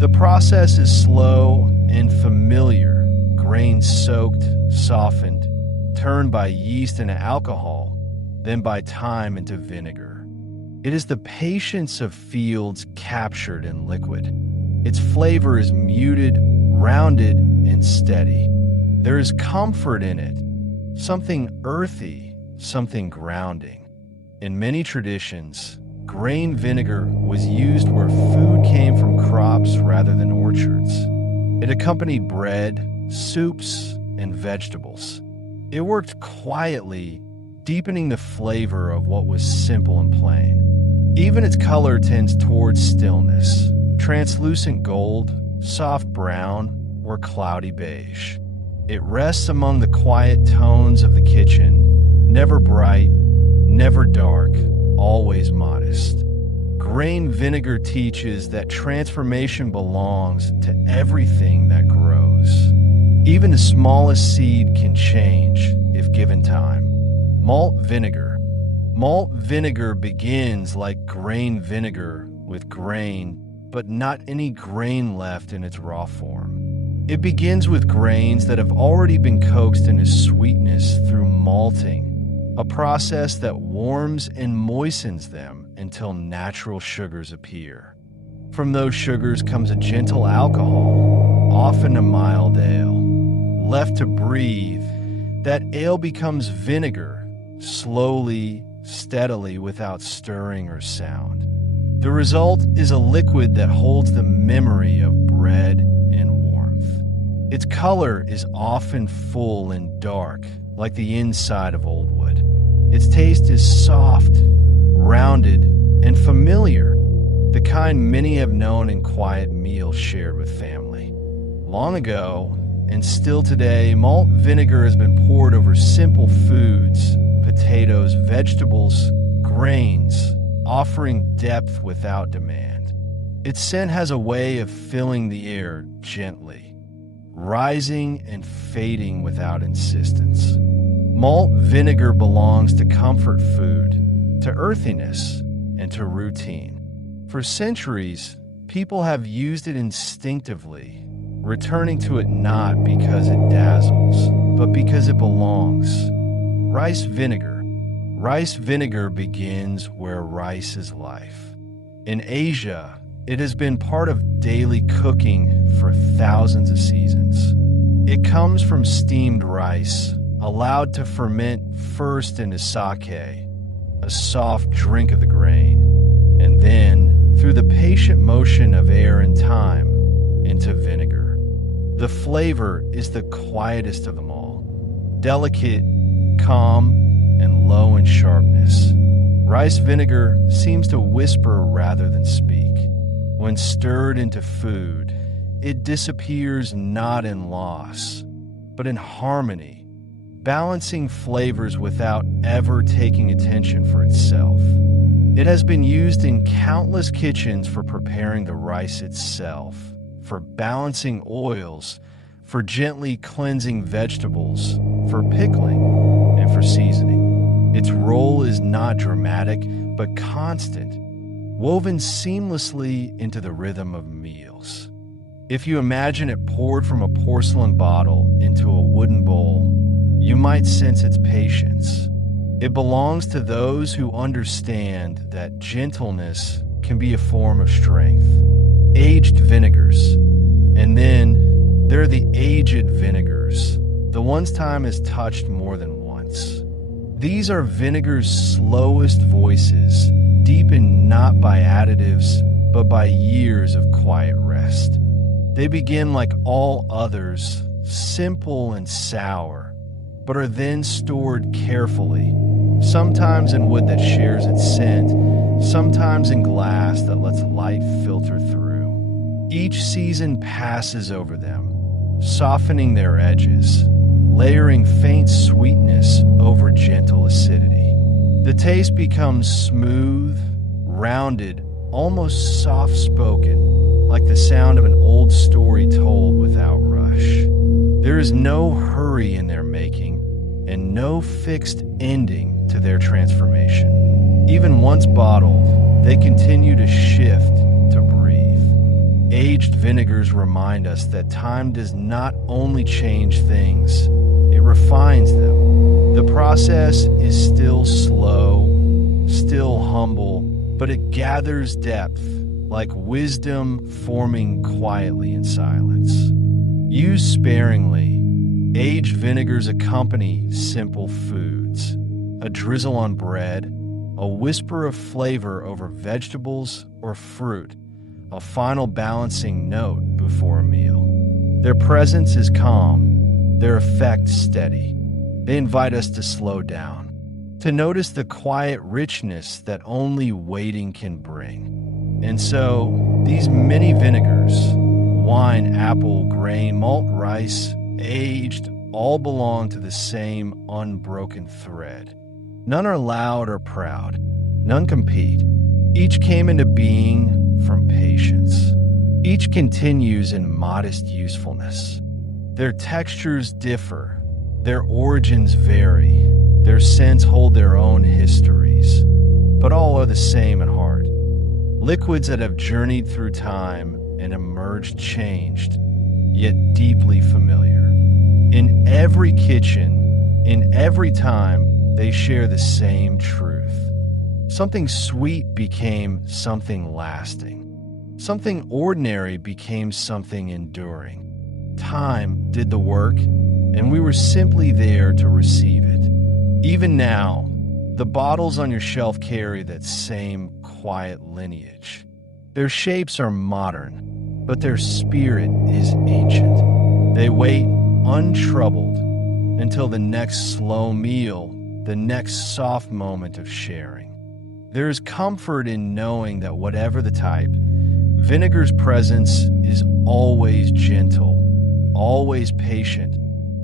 The process is slow and familiar. Grains soaked, softened, turned by yeast into alcohol, then by time into vinegar. It is the patience of fields captured in liquid. Its flavor is muted, rounded, and steady. There is comfort in it, something earthy, something grounding. In many traditions, grain vinegar was used where food came from crops rather than orchards. It accompanied bread, soups, and vegetables. It worked quietly, deepening the flavor of what was simple and plain. Even its color tends towards stillness, translucent gold, soft brown, or cloudy beige. It rests among the quiet tones of the kitchen, never bright, never dark, always modest. grain vinegar teaches that transformation belongs to everything that grows. Even the smallest seed can change if given time. Malt vinegar. Malt vinegar begins like grain vinegar with grain, but not any grain left in its raw form. It begins with grains that have already been coaxed into sweetness through malting, a process that warms and moistens them until natural sugars appear. From those sugars comes a gentle alcohol, often a mild ale. Left to breathe, that ale becomes vinegar, slowly, steadily, without stirring or sound. The result is a liquid that holds the memory of bread and warmth. Its color is often full and dark, like the inside of old wood. Its taste is soft, rounded, and familiar, the kind many have known in quiet meals shared with family. Long ago, and still today, malt vinegar has been poured over simple foods, potatoes, vegetables, grains, offering depth without demand. Its scent has a way of filling the air gently, rising and fading without insistence. Malt vinegar belongs to comfort food, to earthiness, and to routine. For centuries, people have used it instinctively, returning to it not because it dazzles, but because it belongs. Rice vinegar. Rice vinegar begins where rice is life. In Asia, it has been part of daily cooking for thousands of seasons. It comes from steamed rice, allowed to ferment first into sake, a soft drink of the grain, and then, through the patient motion of air and time, into vinegar. The flavor is the quietest of them all, delicate, calm, and low in sharpness. Rice vinegar seems to whisper rather than speak. When stirred into food, it disappears not in loss, but in harmony, balancing flavors without ever taking attention for itself. It has been used in countless kitchens for preparing the rice itself, for balancing oils, for gently cleansing vegetables, for pickling, and for seasoning. Its role is not dramatic, but constant, woven seamlessly into the rhythm of meals. If you imagine it poured from a porcelain bottle into a wooden bowl, you might sense its patience. It belongs to those who understand that gentleness can be a form of strength. Aged vinegars. And then there are the aged vinegars, the ones time has touched more than once. These are vinegar's slowest voices, deepened not by additives, but by years of quiet rest. They begin like all others, simple and sour, but are then stored carefully, sometimes in wood that shares its scent, sometimes in glass that lets light filter through. Each season passes over them, softening their edges, layering faint sweetness over gentle acidity. The taste becomes smooth, rounded, almost soft-spoken, like the sound of an old story told without rush. There is no hurry in their making, and no fixed ending to their transformation. Even once bottled, they continue to shift, to breathe. Aged vinegars remind us that time does not only change things, it refines them. The process is still slow, still humble, but it gathers depth, like wisdom forming quietly in silence. Used sparingly, aged vinegars accompany simple foods. A drizzle on bread, a whisper of flavor over vegetables or fruit, a final balancing note before a meal. Their presence is calm, their effect steady. They invite us to slow down, to notice the quiet richness that only waiting can bring. And so, these many vinegars, wine, apple, grain, malt, rice, aged, all belong to the same unbroken thread. None are loud or proud. None compete. Each came into being from patience. Each continues in modest usefulness. Their textures differ, their origins vary, their scents hold their own histories, but all are the same at heart. Liquids that have journeyed through time and emerged changed, yet deeply familiar. In every kitchen, in every time, they share the same truth. Something sweet became something lasting. Something ordinary became something enduring. Time did the work, and we were simply there to receive it. Even now, the bottles on your shelf carry that same quiet lineage. Their shapes are modern, but their spirit is ancient. They wait untroubled until the next slow meal, the next soft moment of sharing. There is comfort in knowing that whatever the type, vinegar's presence is always gentle, always patient,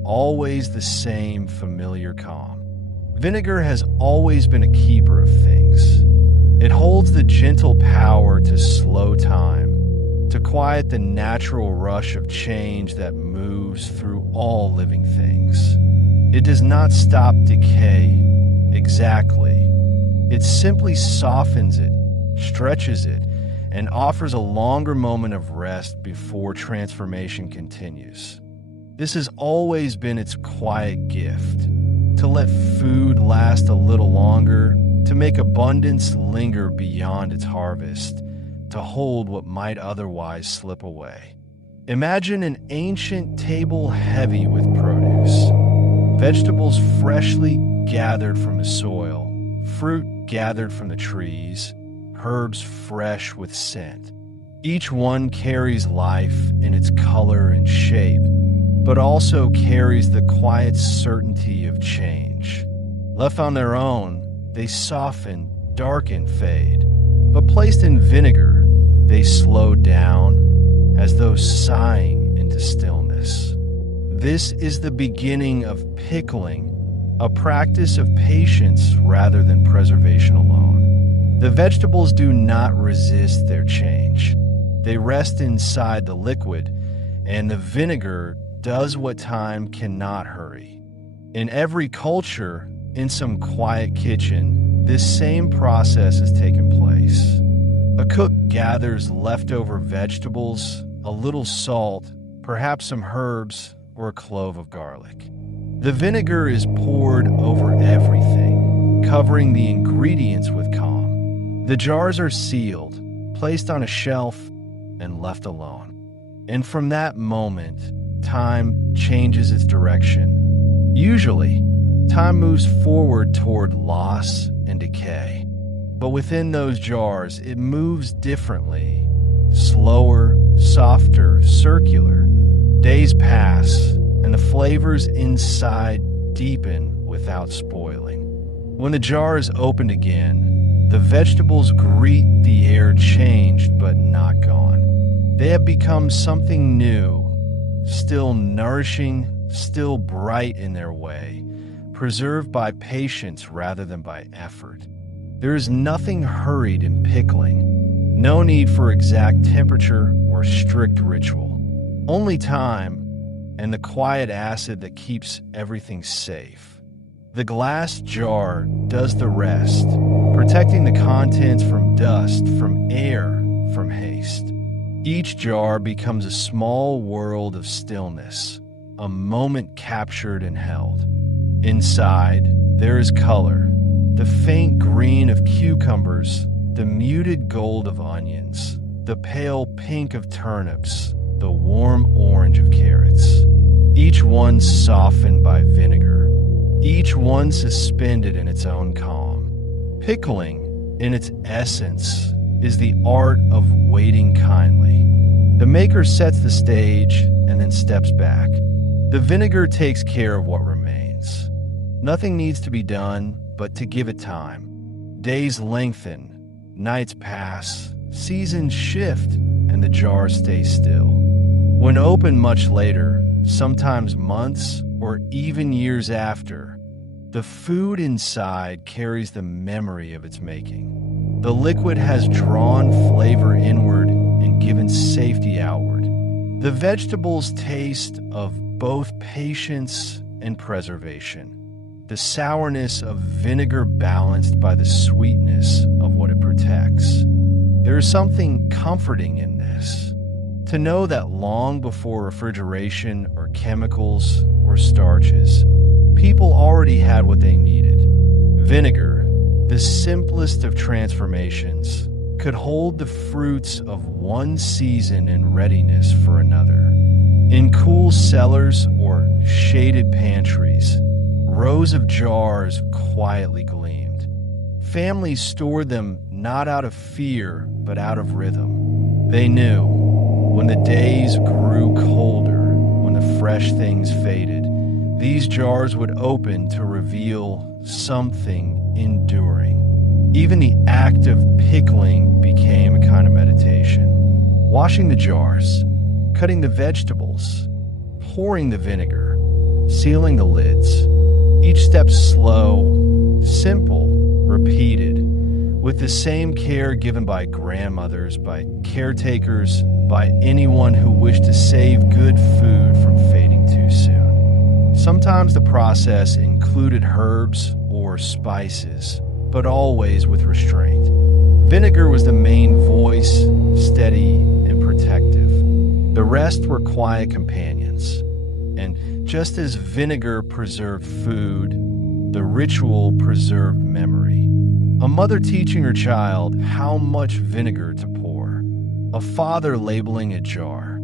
always the same familiar calm. Vinegar has always been a keeper of things. It holds the gentle power to slow time, to quiet the natural rush of change that moves through all living things. It does not stop decay exactly. It simply softens it, stretches it, and offers a longer moment of rest before transformation continues. This has always been its quiet gift, to let food last a little longer, to make abundance linger beyond its harvest, to hold what might otherwise slip away. Imagine an ancient table heavy with produce, vegetables freshly gathered from the soil, fruit gathered from the trees, herbs fresh with scent. Each one carries life in its color and shape, but also carries the quiet certainty of change. Left on their own, they soften, darken, fade. But placed in vinegar, they slow down as though sighing into stillness. This is the beginning of pickling, a practice of patience rather than preservation alone. The vegetables do not resist their change. They rest inside the liquid, and the vinegar does what time cannot hurry. In every culture, in some quiet kitchen, this same process has taken place. A cook gathers leftover vegetables, a little salt, perhaps some herbs, or a clove of garlic. The vinegar is poured over everything, covering the ingredients with calm. The jars are sealed, placed on a shelf, and left alone. And from that moment, time changes its direction. Usually, time moves forward toward loss and decay. But within those jars, it moves differently, slower, softer, circular. Days pass, and the flavors inside deepen without spoiling. When the jar is opened again, the vegetables greet the air changed but not gone. They have become something new, still nourishing, still bright in their way, preserved by patience rather than by effort. There is nothing hurried in pickling, no need for exact temperature or strict ritual. Only time and the quiet acid that keeps everything safe. The glass jar does the rest, protecting the contents from dust, from air, from haste. Each jar becomes a small world of stillness, a moment captured and held. Inside, there is color, the faint green of cucumbers, the muted gold of onions, the pale pink of turnips, the warm orange of carrots. Each one softened by vinegar, each one suspended in its own calm. Pickling, in its essence, is the art of waiting kindly. The maker sets the stage and then steps back. The vinegar takes care of what remains. Nothing needs to be done but to give it time. Days lengthen, nights pass, seasons shift, and the jar stays still. When opened much later, sometimes months or even years after, the food inside carries the memory of its making. The liquid has drawn flavor inward and given safety outward. The vegetables taste of both patience and preservation. The sourness of vinegar balanced by the sweetness of what it protects. There is something comforting in this. To know that long before refrigeration or chemicals or starches, people already had what they needed. Vinegar, the simplest of transformations, could hold the fruits of one season in readiness for another. In cool cellars or shaded pantries, rows of jars quietly gleamed. Families stored them not out of fear, but out of rhythm. They knew when the days grew colder, when the fresh things faded, these jars would open to reveal something enduring. Even the act of pickling became a kind of meditation. Washing the jars, cutting the vegetables, pouring the vinegar, sealing the lids. Each step slow, simple, repeated, with the same care given by grandmothers, by caretakers, by anyone who wished to save good food from fading too soon. Sometimes the process included herbs or spices, but always with restraint. Vinegar was the main voice, steady and protective. The rest were quiet companions. And just as vinegar preserved food, the ritual preserved memory. A mother teaching her child how much vinegar to pour. A father labeling a jar.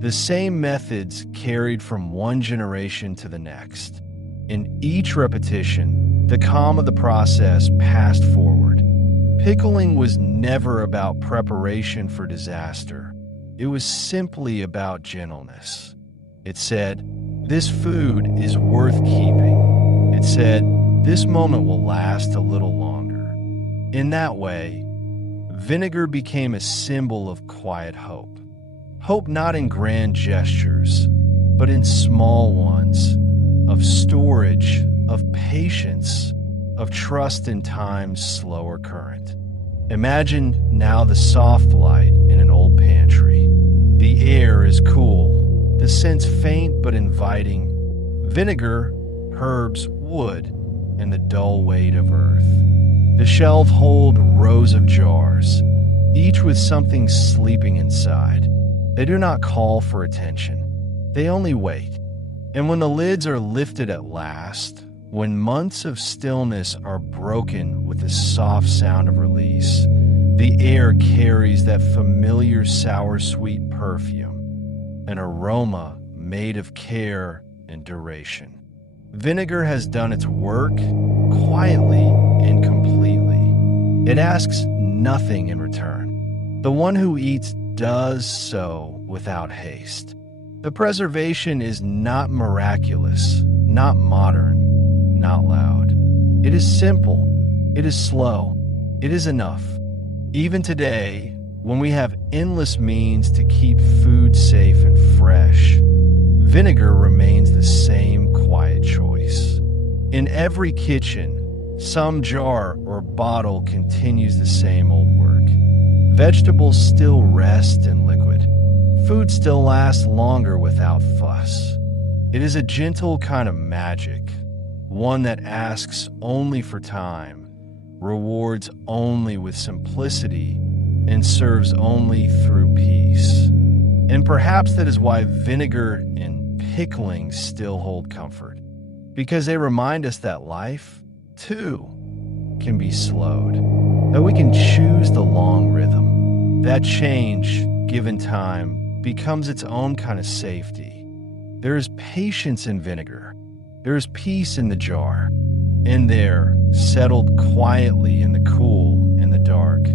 The same methods carried from one generation to the next. In each repetition, the calm of the process passed forward. Pickling was never about preparation for disaster. It was simply about gentleness. It said, "This food is worth keeping." It said, "This moment will last a little longer." In that way, vinegar became a symbol of quiet hope. Hope not in grand gestures, but in small ones, of storage, of patience, of trust in time's slower current. Imagine now the soft light in an old pantry. The air is cool, the scents faint but inviting. Vinegar, herbs, wood, and the dull weight of earth. The shelf hold rows of jars, each with something sleeping inside. They do not call for attention. They only wait. And when the lids are lifted at last, when months of stillness are broken with the soft sound of release, the air carries that familiar sour-sweet perfume, an aroma made of care and duration. Vinegar has done its work quietly and completely. It asks nothing in return. The one who eats does so without haste. The preservation is not miraculous, not modern, not loud. It is simple. It is slow. It is enough. Even today, when we have endless means to keep food safe and fresh, vinegar remains the same quiet choice. In every kitchen, some jar or bottle continues the same old work. Vegetables still rest in liquid. Food still lasts longer without fuss. It is a gentle kind of magic, one that asks only for time, rewards only with simplicity, and serves only through peace. And perhaps that is why vinegar and pickling still hold comfort, because they remind us that life, too, can be slowed, that we can choose the long rhythm. That change, given time, becomes its own kind of safety. There is patience in vinegar. There is peace in the jar. In there, settled quietly in the cool and the dark,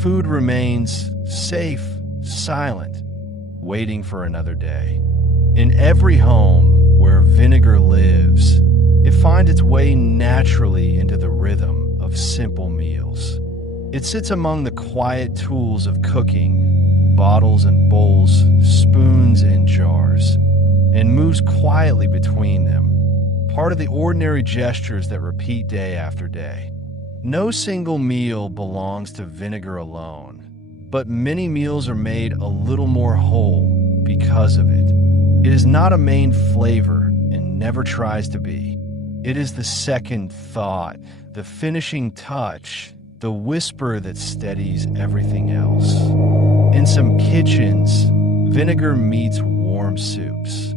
food remains safe, silent, waiting for another day. In every home where vinegar lives, it finds its way naturally into the rhythm of simple meals. It sits among the quiet tools of cooking, bottles and bowls, spoons and jars, and moves quietly between them, part of the ordinary gestures that repeat day after day. No single meal belongs to vinegar alone, but many meals are made a little more whole because of it. It is not a main flavor and never tries to be. It is the second thought, the finishing touch, the whisper that steadies everything else. In some kitchens, vinegar meets warm soups.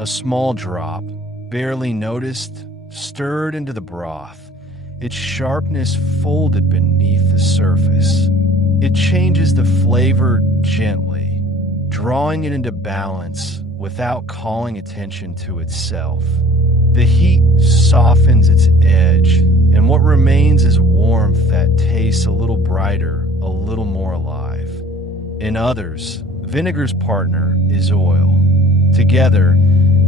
A small drop, barely noticed, stirred into the broth, its sharpness folded beneath the surface. It changes the flavor gently, drawing it into balance without calling attention to itself. The heat softens its edge, and what remains is warmth that tastes a little brighter, a little more alive. In others, vinegar's partner is oil. Together,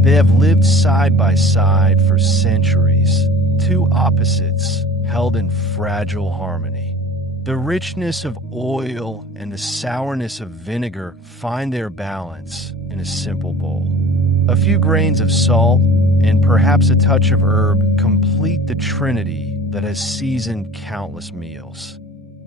they have lived side by side for centuries, two opposites held in fragile harmony. The richness of oil and the sourness of vinegar find their balance in a simple bowl. A few grains of salt and perhaps a touch of herb complete the trinity that has seasoned countless meals.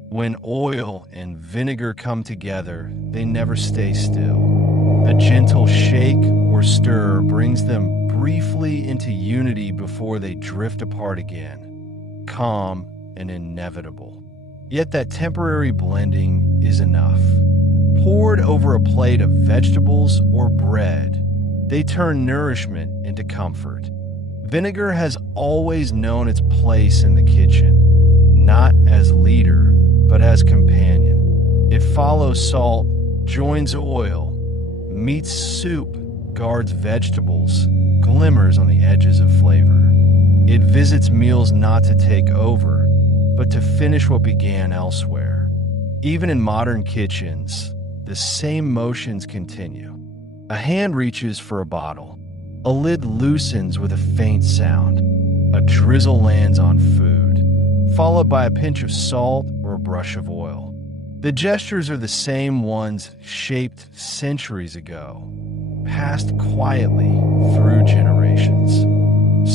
When oil and vinegar come together, they never stay still. A gentle shake or stir brings them briefly into unity before they drift apart again, calm and inevitable. Yet that temporary blending is enough. Poured over a plate of vegetables or bread, they turn nourishment into comfort. Vinegar has always known its place in the kitchen, not as leader, but as companion. It follows salt, joins oil, meets soup, guards vegetables, glimmers on the edges of flavor. It visits meals not to take over, but to finish what began elsewhere. Even in modern kitchens, the same motions continue. A hand reaches for a bottle. A lid loosens with a faint sound. A drizzle lands on food, followed by a pinch of salt or a brush of oil. The gestures are the same ones shaped centuries ago, passed quietly through generations.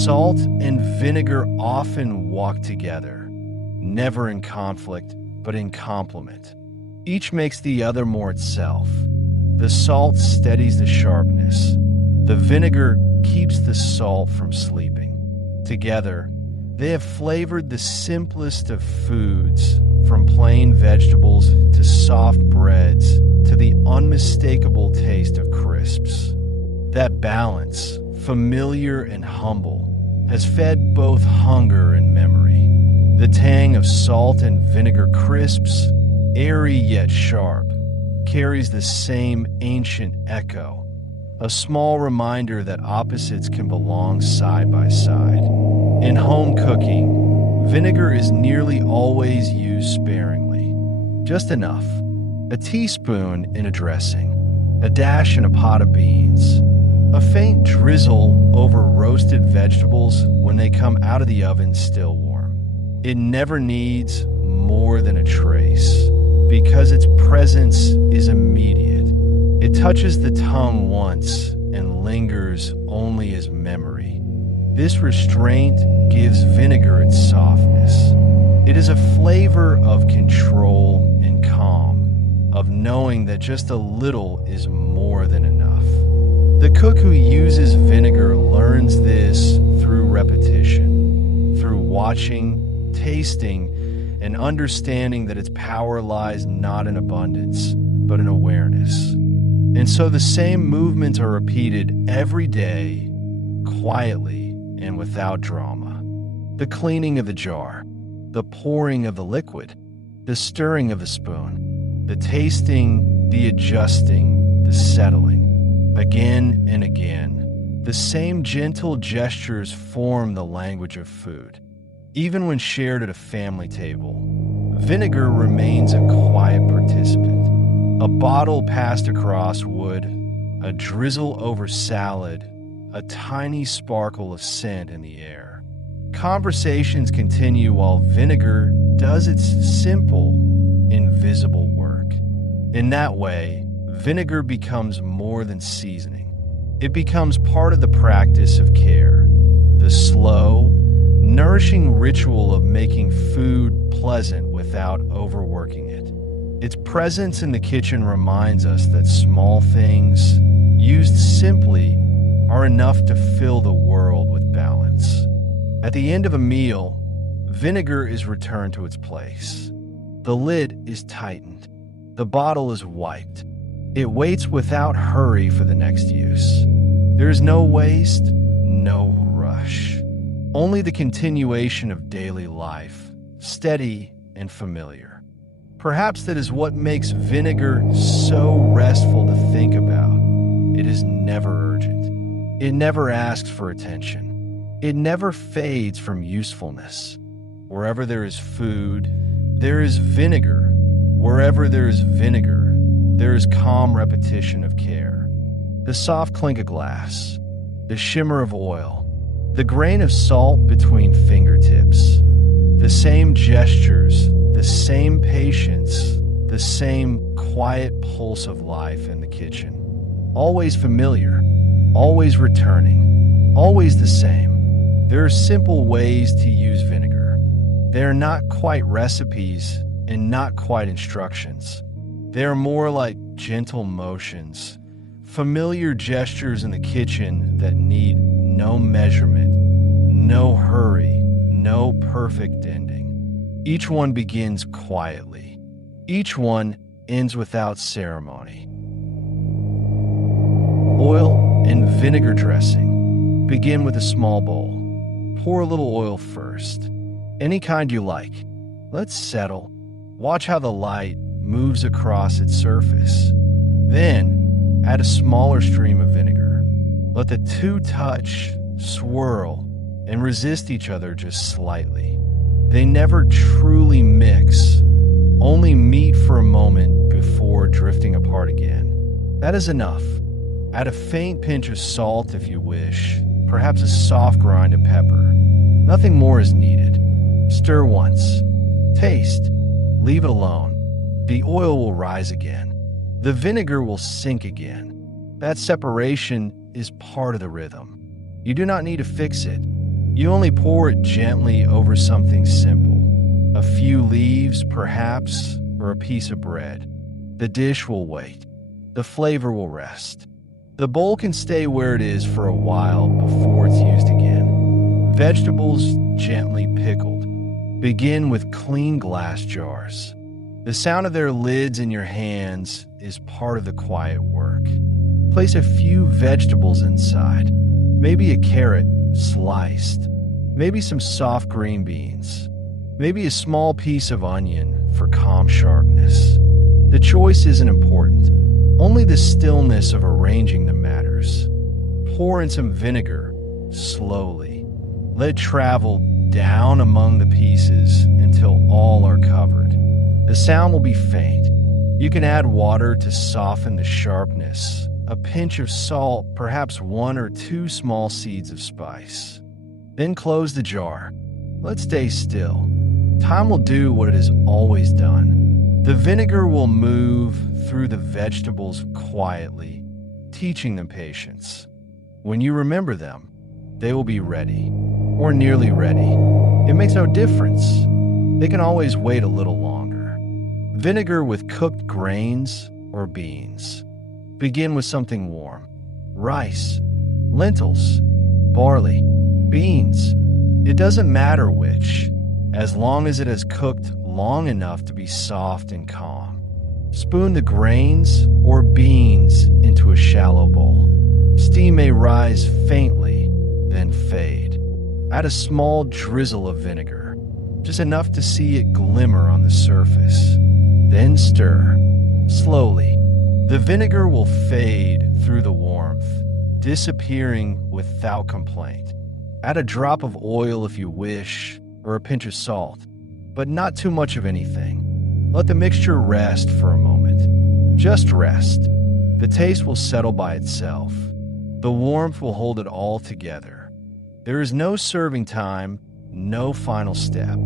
Salt and vinegar often walk together, never in conflict, but in complement. Each makes the other more itself. The salt steadies the sharpness. The vinegar keeps the salt from sleeping. Together, they have flavored the simplest of foods, from plain vegetables to soft breads to the unmistakable taste of crisps. That balance, familiar and humble, has fed both hunger and memory. The tang of salt and vinegar crisps, airy yet sharp, carries the same ancient echo, a small reminder that opposites can belong side by side. In home cooking, vinegar is nearly always used sparingly, just enough. A teaspoon in a dressing, a dash in a pot of beans, a faint drizzle over roasted vegetables when they come out of the oven still warm. It never needs more than a trace, because its presence is immediate. It touches the tongue once and lingers only as memory. This restraint gives vinegar its softness. It is a flavor of control and calm, of knowing that just a little is more than enough. The cook who uses vinegar learns this through repetition, through watching, tasting, and understanding that its power lies not in abundance, but in awareness. And so the same movements are repeated every day, quietly and without drama. The cleaning of the jar, the pouring of the liquid, the stirring of the spoon, the tasting, the adjusting, the settling. Again and again, the same gentle gestures form the language of food. Even when shared at a family table, vinegar remains a quiet participant. A bottle passed across wood, a drizzle over salad, a tiny sparkle of scent in the air. Conversations continue while vinegar does its simple, invisible work. In that way, vinegar becomes more than seasoning. It becomes part of the practice of care, the slow, nourishing ritual of making food pleasant without overworking it. Its presence in the kitchen reminds us that small things, used simply, are enough to fill the world with balance. At the end of a meal, vinegar is returned to its place. The lid is tightened. The bottle is wiped. It waits without hurry for the next use. There is no waste, no rush. Only the continuation of daily life, steady and familiar. Perhaps that is what makes vinegar so restful to think about. It is never urgent. It never asks for attention. It never fades from usefulness. Wherever there is food, there is vinegar. Wherever there is vinegar, there is calm repetition of care. The soft clink of glass, the shimmer of oil, the grain of salt between fingertips, the same gestures, the same patience, the same quiet pulse of life in the kitchen. Always familiar, always returning, always the same. There are simple ways to use vinegar. They are not quite recipes and not quite instructions. They are more like gentle motions, familiar gestures in the kitchen that need no measurement, no hurry, no perfect ending. Each one begins quietly. Each one ends without ceremony. Oil and vinegar dressing. Begin with a small bowl. Pour a little oil first. Any kind you like. Let's settle. Watch how the light moves across its surface. Then, add a smaller stream of vinegar. Let the two touch, swirl, and resist each other just slightly. They never truly mix, only meet for a moment before drifting apart again. That is enough. Add a faint pinch of salt if you wish, perhaps a soft grind of pepper. Nothing more is needed. Stir once. Taste. Leave it alone. The oil will rise again. The vinegar will sink again. That separation is part of the rhythm. You do not need to fix it. You only pour it gently over something simple. A few leaves, perhaps, or a piece of bread. The dish will wait. The flavor will rest. The bowl can stay where it is for a while before it's used again. Vegetables gently pickled. Begin with clean glass jars. The sound of their lids in your hands is part of the quiet work. Place a few vegetables inside. Maybe a carrot sliced. Maybe some soft green beans. Maybe a small piece of onion for calm sharpness. The choice isn't important. Only the stillness of arranging them matters. Pour in some vinegar slowly. Let it travel down among the pieces until all are covered. The sound will be faint. You can add water to soften the sharpness, a pinch of salt, perhaps 1 or 2 small seeds of spice. Then close the jar. Let stay still. Time will do what it has always done. The vinegar will move through the vegetables quietly, teaching them patience. When you remember them, they will be ready, or nearly ready. It makes no difference. They can always wait a little longer. Vinegar with cooked grains or beans. Begin with something warm. Rice, lentils, barley, beans. It doesn't matter which, as long as it has cooked long enough to be soft and calm. Spoon the grains or beans into a shallow bowl. Steam may rise faintly, then fade. Add a small drizzle of vinegar, just enough to see it glimmer on the surface. Then stir. Slowly, the vinegar will fade through the warmth, disappearing without complaint. Add a drop of oil if you wish, or a pinch of salt, but not too much of anything. Let the mixture rest for a moment. Just rest. The taste will settle by itself. The warmth will hold it all together. There is no serving time, no final step.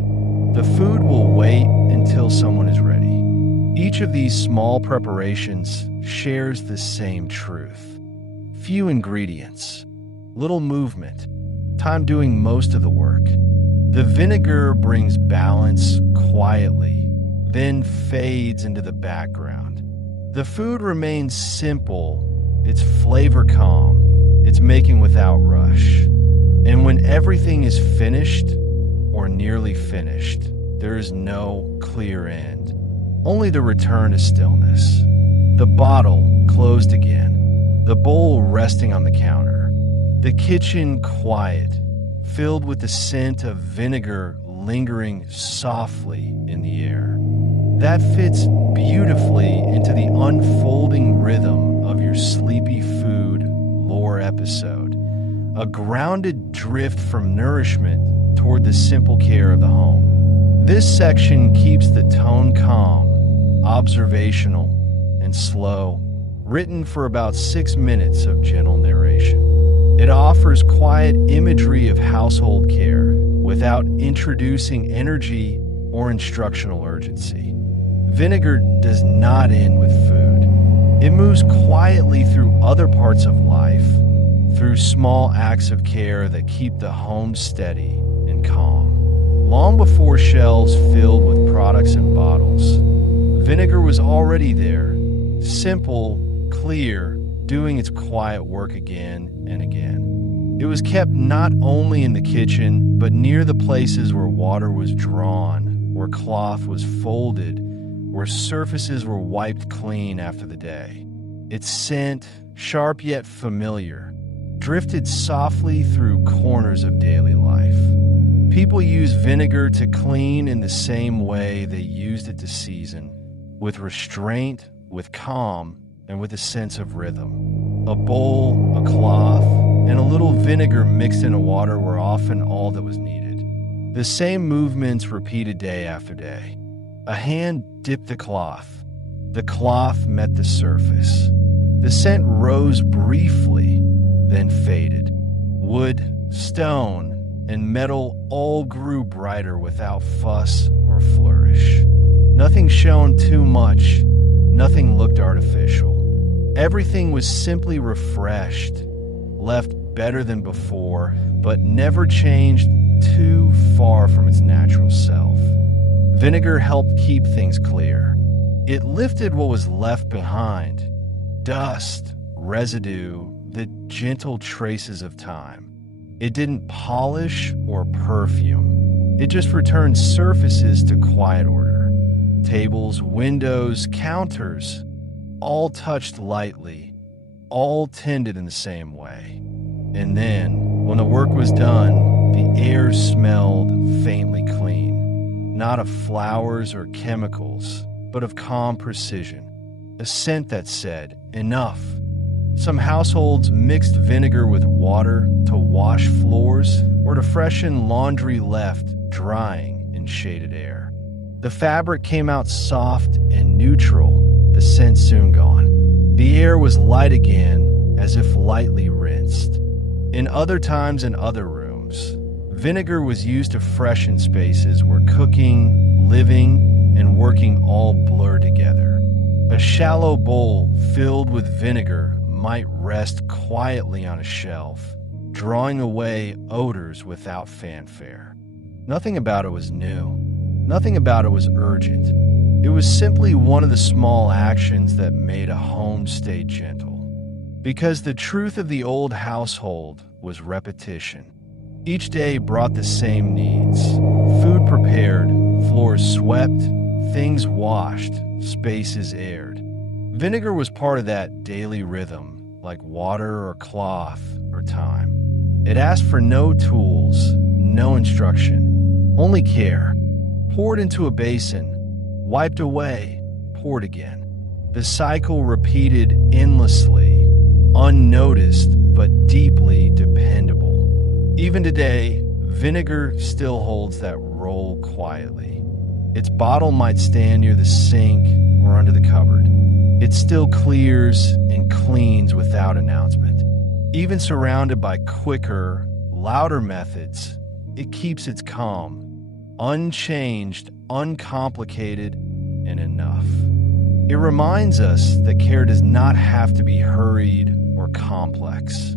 The food will wait until someone is ready. Each of these small preparations shares the same truth. Few ingredients, little movement, time doing most of the work. The vinegar brings balance quietly, then fades into the background. The food remains simple, its flavor calm, its making without rush. And when everything is finished, or nearly finished, there is no clear end, only the return to stillness. The bottle closed again, the bowl resting on the counter, the kitchen quiet, filled with the scent of vinegar lingering softly in the air. That fits beautifully into the unfolding rhythm of your Sleepy Food Lore episode, a grounded drift from nourishment toward the simple care of the home. This section keeps the tone calm, observational, and slow, written for about 6 minutes of gentle narration. It offers quiet imagery of household care without introducing energy or instructional urgency. Vinegar does not end with food. It moves quietly through other parts of life, through small acts of care that keep the home steady and calm. Long before shelves filled with products and bottles, vinegar was already there, simple, clear, doing its quiet work again and again. It was kept not only in the kitchen, but near the places where water was drawn, where cloth was folded, where surfaces were wiped clean after the day. Its scent, sharp yet familiar, drifted softly through corners of daily life. People use vinegar to clean in the same way they used it to season, with restraint, with calm, and with a sense of rhythm. A bowl, a cloth, and a little vinegar mixed into water were often all that was needed. The same movements repeated day after day. A hand dipped the cloth met the surface. The scent rose briefly, then faded. Wood, stone, and metal all grew brighter without fuss or flourish. Nothing shone too much, nothing looked artificial. Everything was simply refreshed, left better than before, but never changed too far from its natural self. Vinegar helped keep things clear. It lifted what was left behind, dust, residue, the gentle traces of time. It didn't polish or perfume. It just returned surfaces to quiet order. Tables, windows, counters, all touched lightly, all tended in the same way. And then, when the work was done, the air smelled faintly clean, not of flowers or chemicals, but of calm precision, a scent that said, enough. Some households mixed vinegar with water to wash floors or to freshen laundry left drying in shaded air. The fabric came out soft and neutral, the scent soon gone. The air was light again, as if lightly rinsed. In other times in other rooms, vinegar was used to freshen spaces where cooking, living, and working all blur together. A shallow bowl filled with vinegar might rest quietly on a shelf, drawing away odors without fanfare. Nothing about it was new. Nothing about it was urgent. It was simply one of the small actions that made a home stay gentle. Because the truth of the old household was repetition. Each day brought the same needs. Food prepared, floors swept, things washed, spaces aired. Vinegar was part of that daily rhythm, like water or cloth or time. It asked for no tools, no instruction, only care. Poured into a basin, wiped away, poured again. The cycle repeated endlessly, unnoticed but deeply dependable. Even today, vinegar still holds that role quietly. Its bottle might stand near the sink or under the cupboard. It still clears and cleans without announcement. Even surrounded by quicker, louder methods, it keeps its calm, unchanged, uncomplicated, and enough. It reminds us that care does not have to be hurried or complex.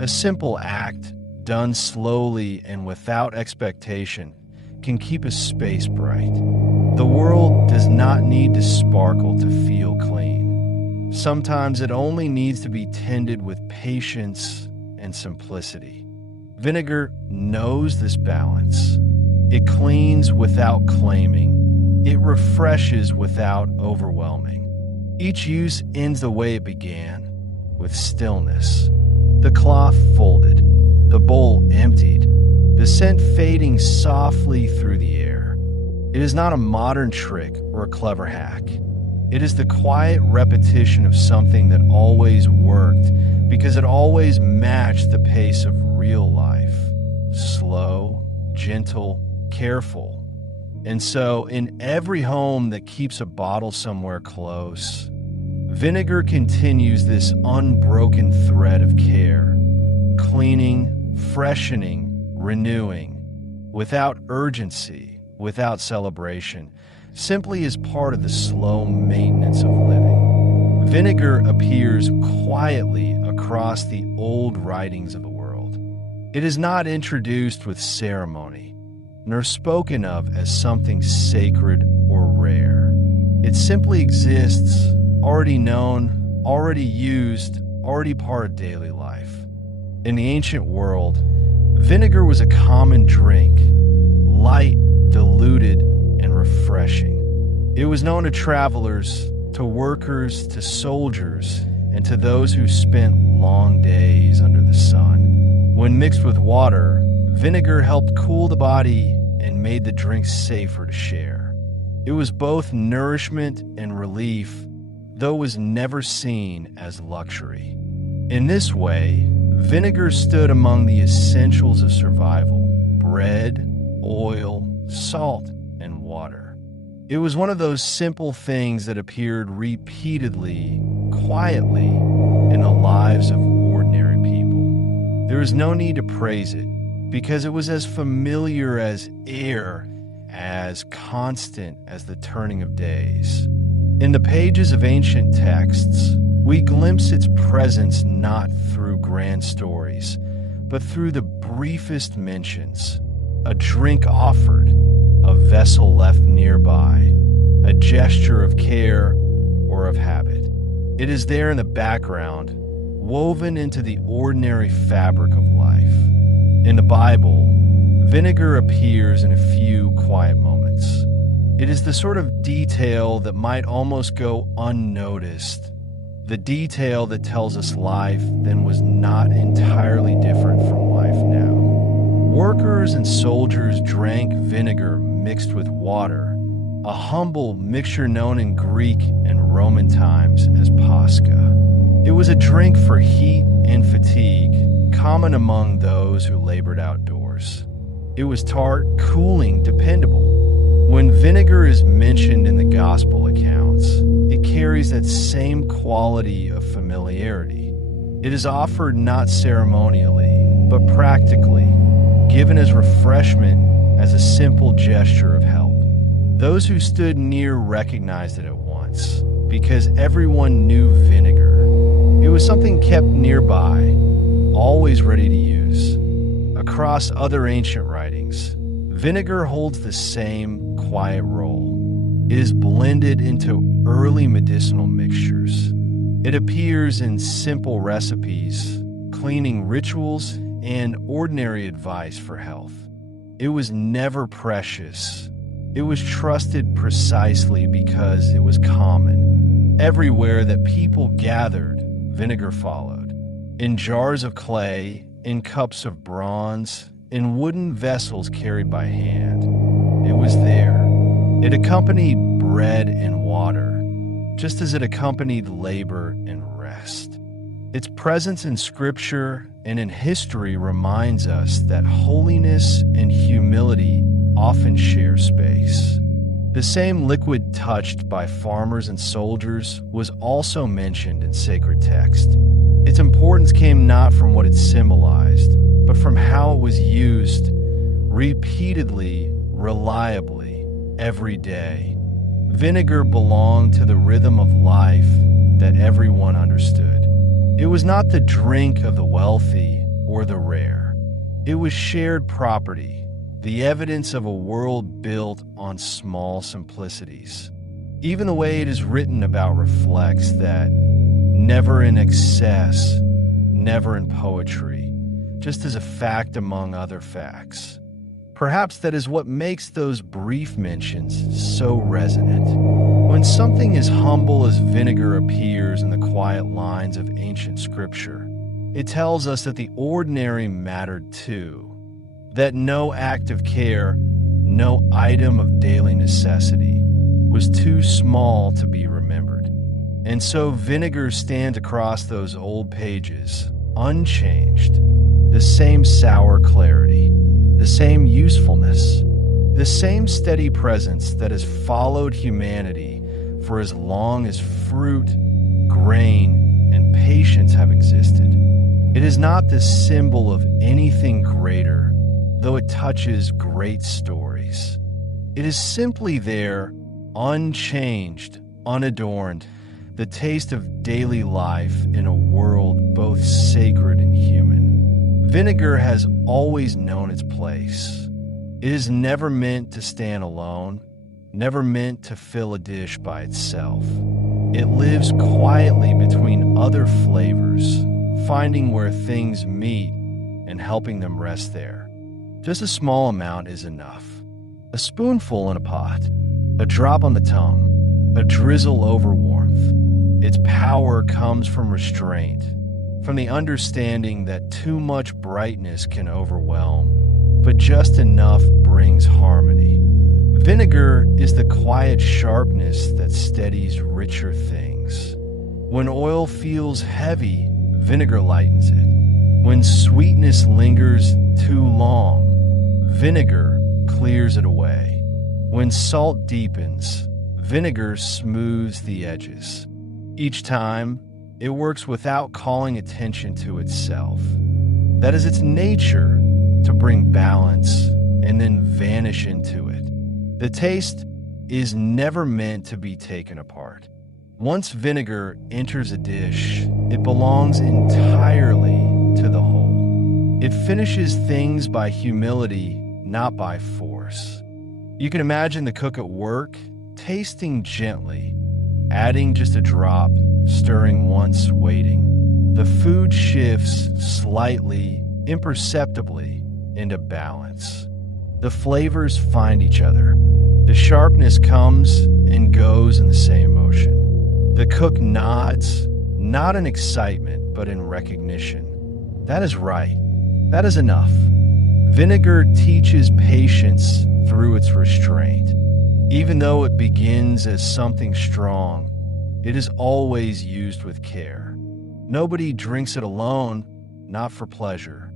A simple act, done slowly and without expectation, can keep a space bright. The world does not need to sparkle to feel clean. Sometimes it only needs to be tended with patience and simplicity. Vinegar knows this balance. It cleans without claiming. It refreshes without overwhelming. Each use ends the way it began, with stillness. The cloth folded, the bowl emptied, the scent fading softly through the air. It is not a modern trick or a clever hack. It is the quiet repetition of something that always worked because it always matched the pace of real life. Slow, gentle, careful. And so, in every home that keeps a bottle somewhere close, vinegar continues this unbroken thread of care, cleaning, freshening, renewing, without urgency, without celebration, simply as part of the slow maintenance of living. Vinegar appears quietly across the old writings of the world. It is not introduced with ceremony, nor spoken of as something sacred or rare. It simply exists, already known, already used, already part of daily life. In the ancient world, vinegar was a common drink, light, diluted, and refreshing. It was known to travelers, to workers, to soldiers, and to those who spent long days under the sun. When mixed with water, vinegar helped cool the body and made the drink safer to share. It was both nourishment and relief, though it was never seen as luxury. In this way, vinegar stood among the essentials of survival: bread, oil, salt, and water. It was one of those simple things that appeared repeatedly, quietly, in the lives of ordinary people. There is no need to praise it, because it was as familiar as air, as constant as the turning of days. In the pages of ancient texts, we glimpse its presence not through grand stories, but through the briefest mentions: a drink offered, a vessel left nearby, a gesture of care or of habit. It is there in the background, woven into the ordinary fabric of life. In the Bible, vinegar appears in a few quiet moments. It is the sort of detail that might almost go unnoticed, the detail that tells us life then was not entirely different from life now. Workers and soldiers drank vinegar mixed with water, a humble mixture known in Greek and Roman times as pasca. It was a drink for heat and fatigue, common among those who labored outdoors. It was tart, cooling, dependable. When vinegar is mentioned in the gospel accounts, it carries that same quality of familiarity. It is offered not ceremonially, but practically, given as refreshment, as a simple gesture of help. Those who stood near recognized it at once, because everyone knew vinegar. It was something kept nearby, always ready to use. Across other ancient writings, vinegar holds the same quiet role. It is blended into early medicinal mixtures. It appears in simple recipes, cleaning rituals, and ordinary advice for health. It was never precious. It was trusted precisely because it was common. Everywhere that people gathered, vinegar followed. In jars of clay, in cups of bronze, in wooden vessels carried by hand. It was there. It accompanied bread and water, just as it accompanied labor and rest. Its presence in Scripture and in history reminds us that holiness and humility often share space. The same liquid touched by farmers and soldiers was also mentioned in sacred text. Its importance came not from what it symbolized, but from how it was used repeatedly, reliably, every day. Vinegar belonged to the rhythm of life that everyone understood. It was not the drink of the wealthy or the rare. It was shared property, the evidence of a world built on small simplicities. Even the way it is written about reflects that, never in excess, never in poetry, just as a fact among other facts. Perhaps that is what makes those brief mentions so resonant. When something as humble as vinegar appears in the quiet lines of ancient scripture, it tells us that the ordinary mattered too, that no act of care, no item of daily necessity was too small to be remembered. And so vinegar stands across those old pages, unchanged, the same sour clarity, the same usefulness, the same steady presence that has followed humanity for as long as fruit, grain, and patience have existed. It is not the symbol of anything greater, though it touches great stories. It is simply there, unchanged, unadorned, the taste of daily life in a world both sacred and human. Vinegar has always known its place. It is never meant to stand alone, never meant to fill a dish by itself. It lives quietly between other flavors, finding where things meet and helping them rest there. Just a small amount is enough. A spoonful in a pot, a drop on the tongue, a drizzle over warmth. Its power comes from restraint, from the understanding that too much brightness can overwhelm, but just enough brings harmony. Vinegar is the quiet sharpness that steadies richer things. When oil feels heavy, vinegar lightens it. When sweetness lingers too long, vinegar clears it away. When salt deepens, vinegar smooths the edges. Each time, it works without calling attention to itself. That is its nature, to bring balance and then vanish into it. The taste is never meant to be taken apart. Once vinegar enters a dish, it belongs entirely to the whole. It finishes things by humility, not by force. You can imagine the cook at work, tasting gently, adding just a drop, stirring once, waiting. The food shifts slightly, imperceptibly, into balance. The flavors find each other. The sharpness comes and goes in the same motion. The cook nods, not in excitement, but in recognition. That is right. That is enough. Vinegar teaches patience through its restraint. Even though it begins as something strong, it is always used with care. Nobody drinks it alone, not for pleasure.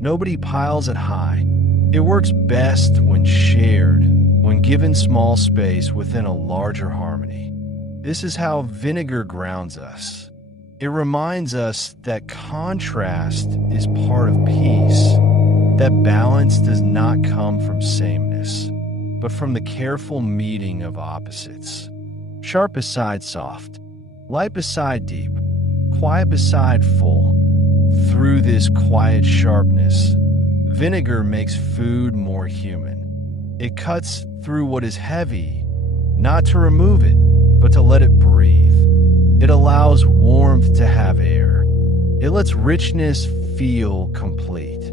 Nobody piles it high. It works best when shared, when given small space within a larger harmony. This is how vinegar grounds us. It reminds us that contrast is part of peace, that balance does not come from sameness, but from the careful meeting of opposites. Sharp beside soft, light beside deep, quiet beside full. Through this quiet sharpness, vinegar makes food more human. It cuts through what is heavy, not to remove it, but to let it breathe. It allows warmth to have air. It lets richness feel complete.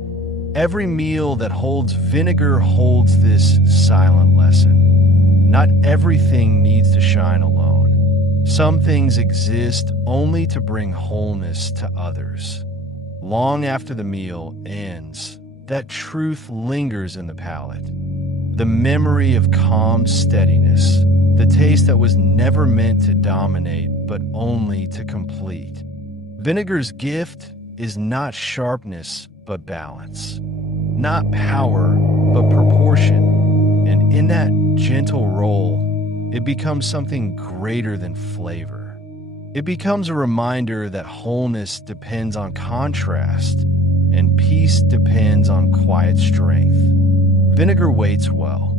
Every meal that holds vinegar holds this silent lesson. Not everything needs to shine alone. Some things exist only to bring wholeness to others. Long after the meal ends, that truth lingers in the palate. The memory of calm steadiness, the taste that was never meant to dominate, but only to complete. Vinegar's gift is not sharpness, but balance. Not power, but proportion. And in that gentle roll, it becomes something greater than flavor. It becomes a reminder that wholeness depends on contrast, and peace depends on quiet strength. Vinegar waits well.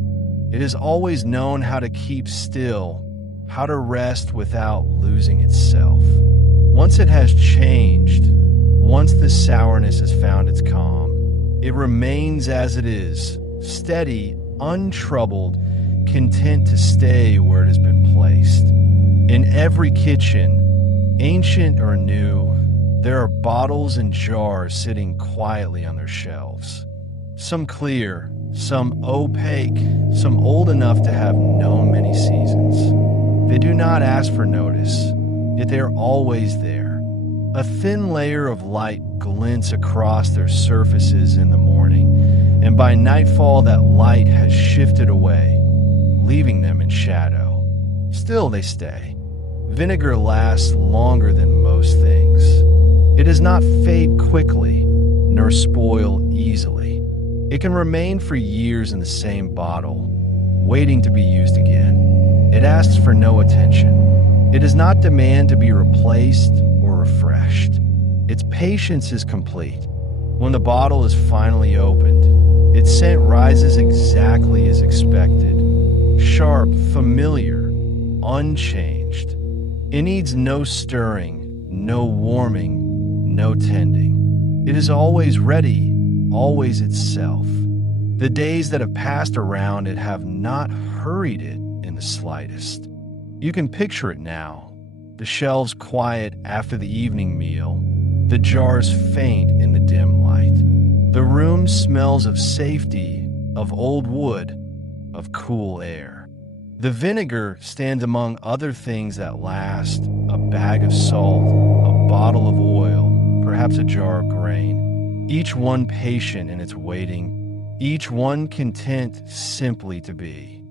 It has always known how to keep still, how to rest without losing itself. Once it has changed, once the sourness has found its calm, It remains as it is, steady, untroubled, content to stay where it has been placed. In every kitchen, ancient or new, there are bottles and jars sitting quietly on their shelves. Some clear, some opaque, some old enough to have known many seasons. They do not ask for notice, yet they are always there. A thin layer of light glints across their surfaces in the morning, and by nightfall that light has shifted away, leaving them in shadow. Still they stay. Vinegar lasts longer than most things. It does not fade quickly, nor spoil easily. It can remain for years in the same bottle, waiting to be used again. It asks for no attention. It does not demand to be replaced or refreshed. Its patience is complete. When the bottle is finally opened, its scent rises exactly as expected. Sharp, familiar, unchanged. It needs no stirring, no warming, no tending. It is always ready, always itself. The days that have passed around it have not hurried it in the slightest. You can picture it now. The shelves quiet after the evening meal, the jars faint in the dim light. The room smells of safety, of old wood, of cool air. The vinegar stands among other things that last: a bag of salt, a bottle of oil, perhaps a jar of grain, each one patient in its waiting, each one content simply to be.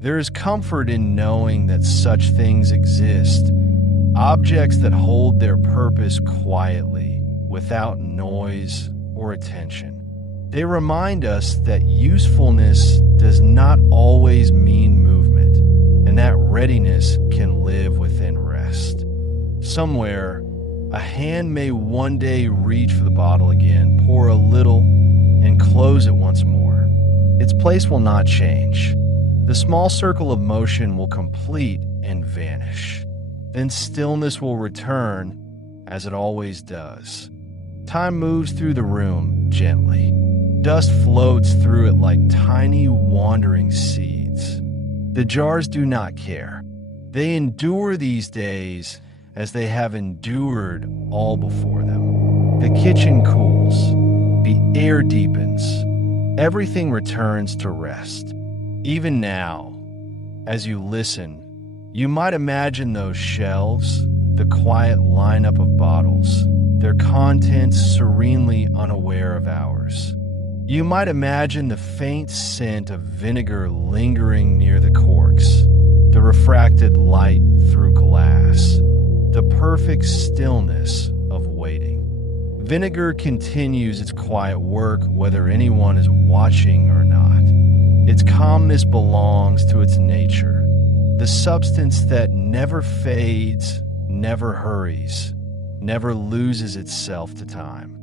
There is comfort in knowing that such things exist, objects that hold their purpose quietly, without noise or attention. They remind us that usefulness does not always mean movement, and that readiness can live within rest. Somewhere, a hand may one day reach for the bottle again, pour a little, and close it once more. Its place will not change. The small circle of motion will complete and vanish. Then stillness will return, as it always does. Time moves through the room gently. Dust floats through it like tiny wandering seeds. The jars do not care. They endure these days as they have endured all before them. The kitchen cools. The air deepens. Everything returns to rest. Even now, as you listen, you might imagine those shelves, the quiet lineup of bottles, their contents serenely unaware of ours. You might imagine the faint scent of vinegar lingering near the corks, the refracted light through glass, the perfect stillness of waiting. Vinegar continues its quiet work whether anyone is watching or not. Its calmness belongs to its nature, the substance that never fades, never hurries, never loses itself to time.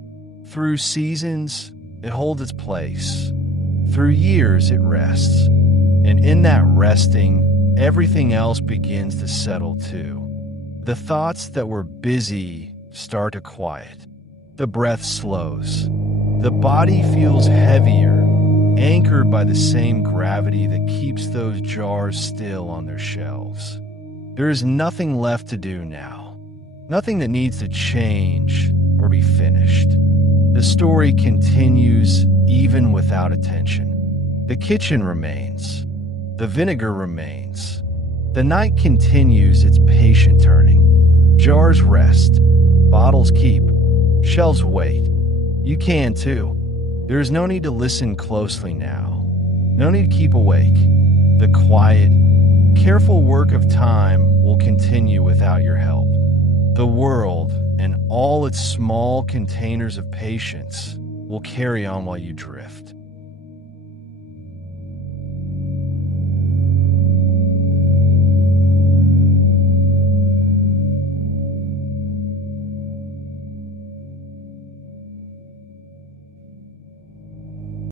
Through seasons, it holds its place. Through years, it rests. And in that resting, everything else begins to settle too. The thoughts that were busy start to quiet. The breath slows. The body feels heavier, anchored by the same gravity that keeps those jars still on their shelves. There is nothing left to do now. Nothing that needs to change or be finished. The story continues even without attention. The kitchen remains. The vinegar remains. The night continues its patient turning. Jars rest. Bottles keep. Shelves wait. You can too. There is no need to listen closely now. No need to keep awake. The quiet, careful work of time will continue without your help. The world and all its small containers of patience will carry on while you drift.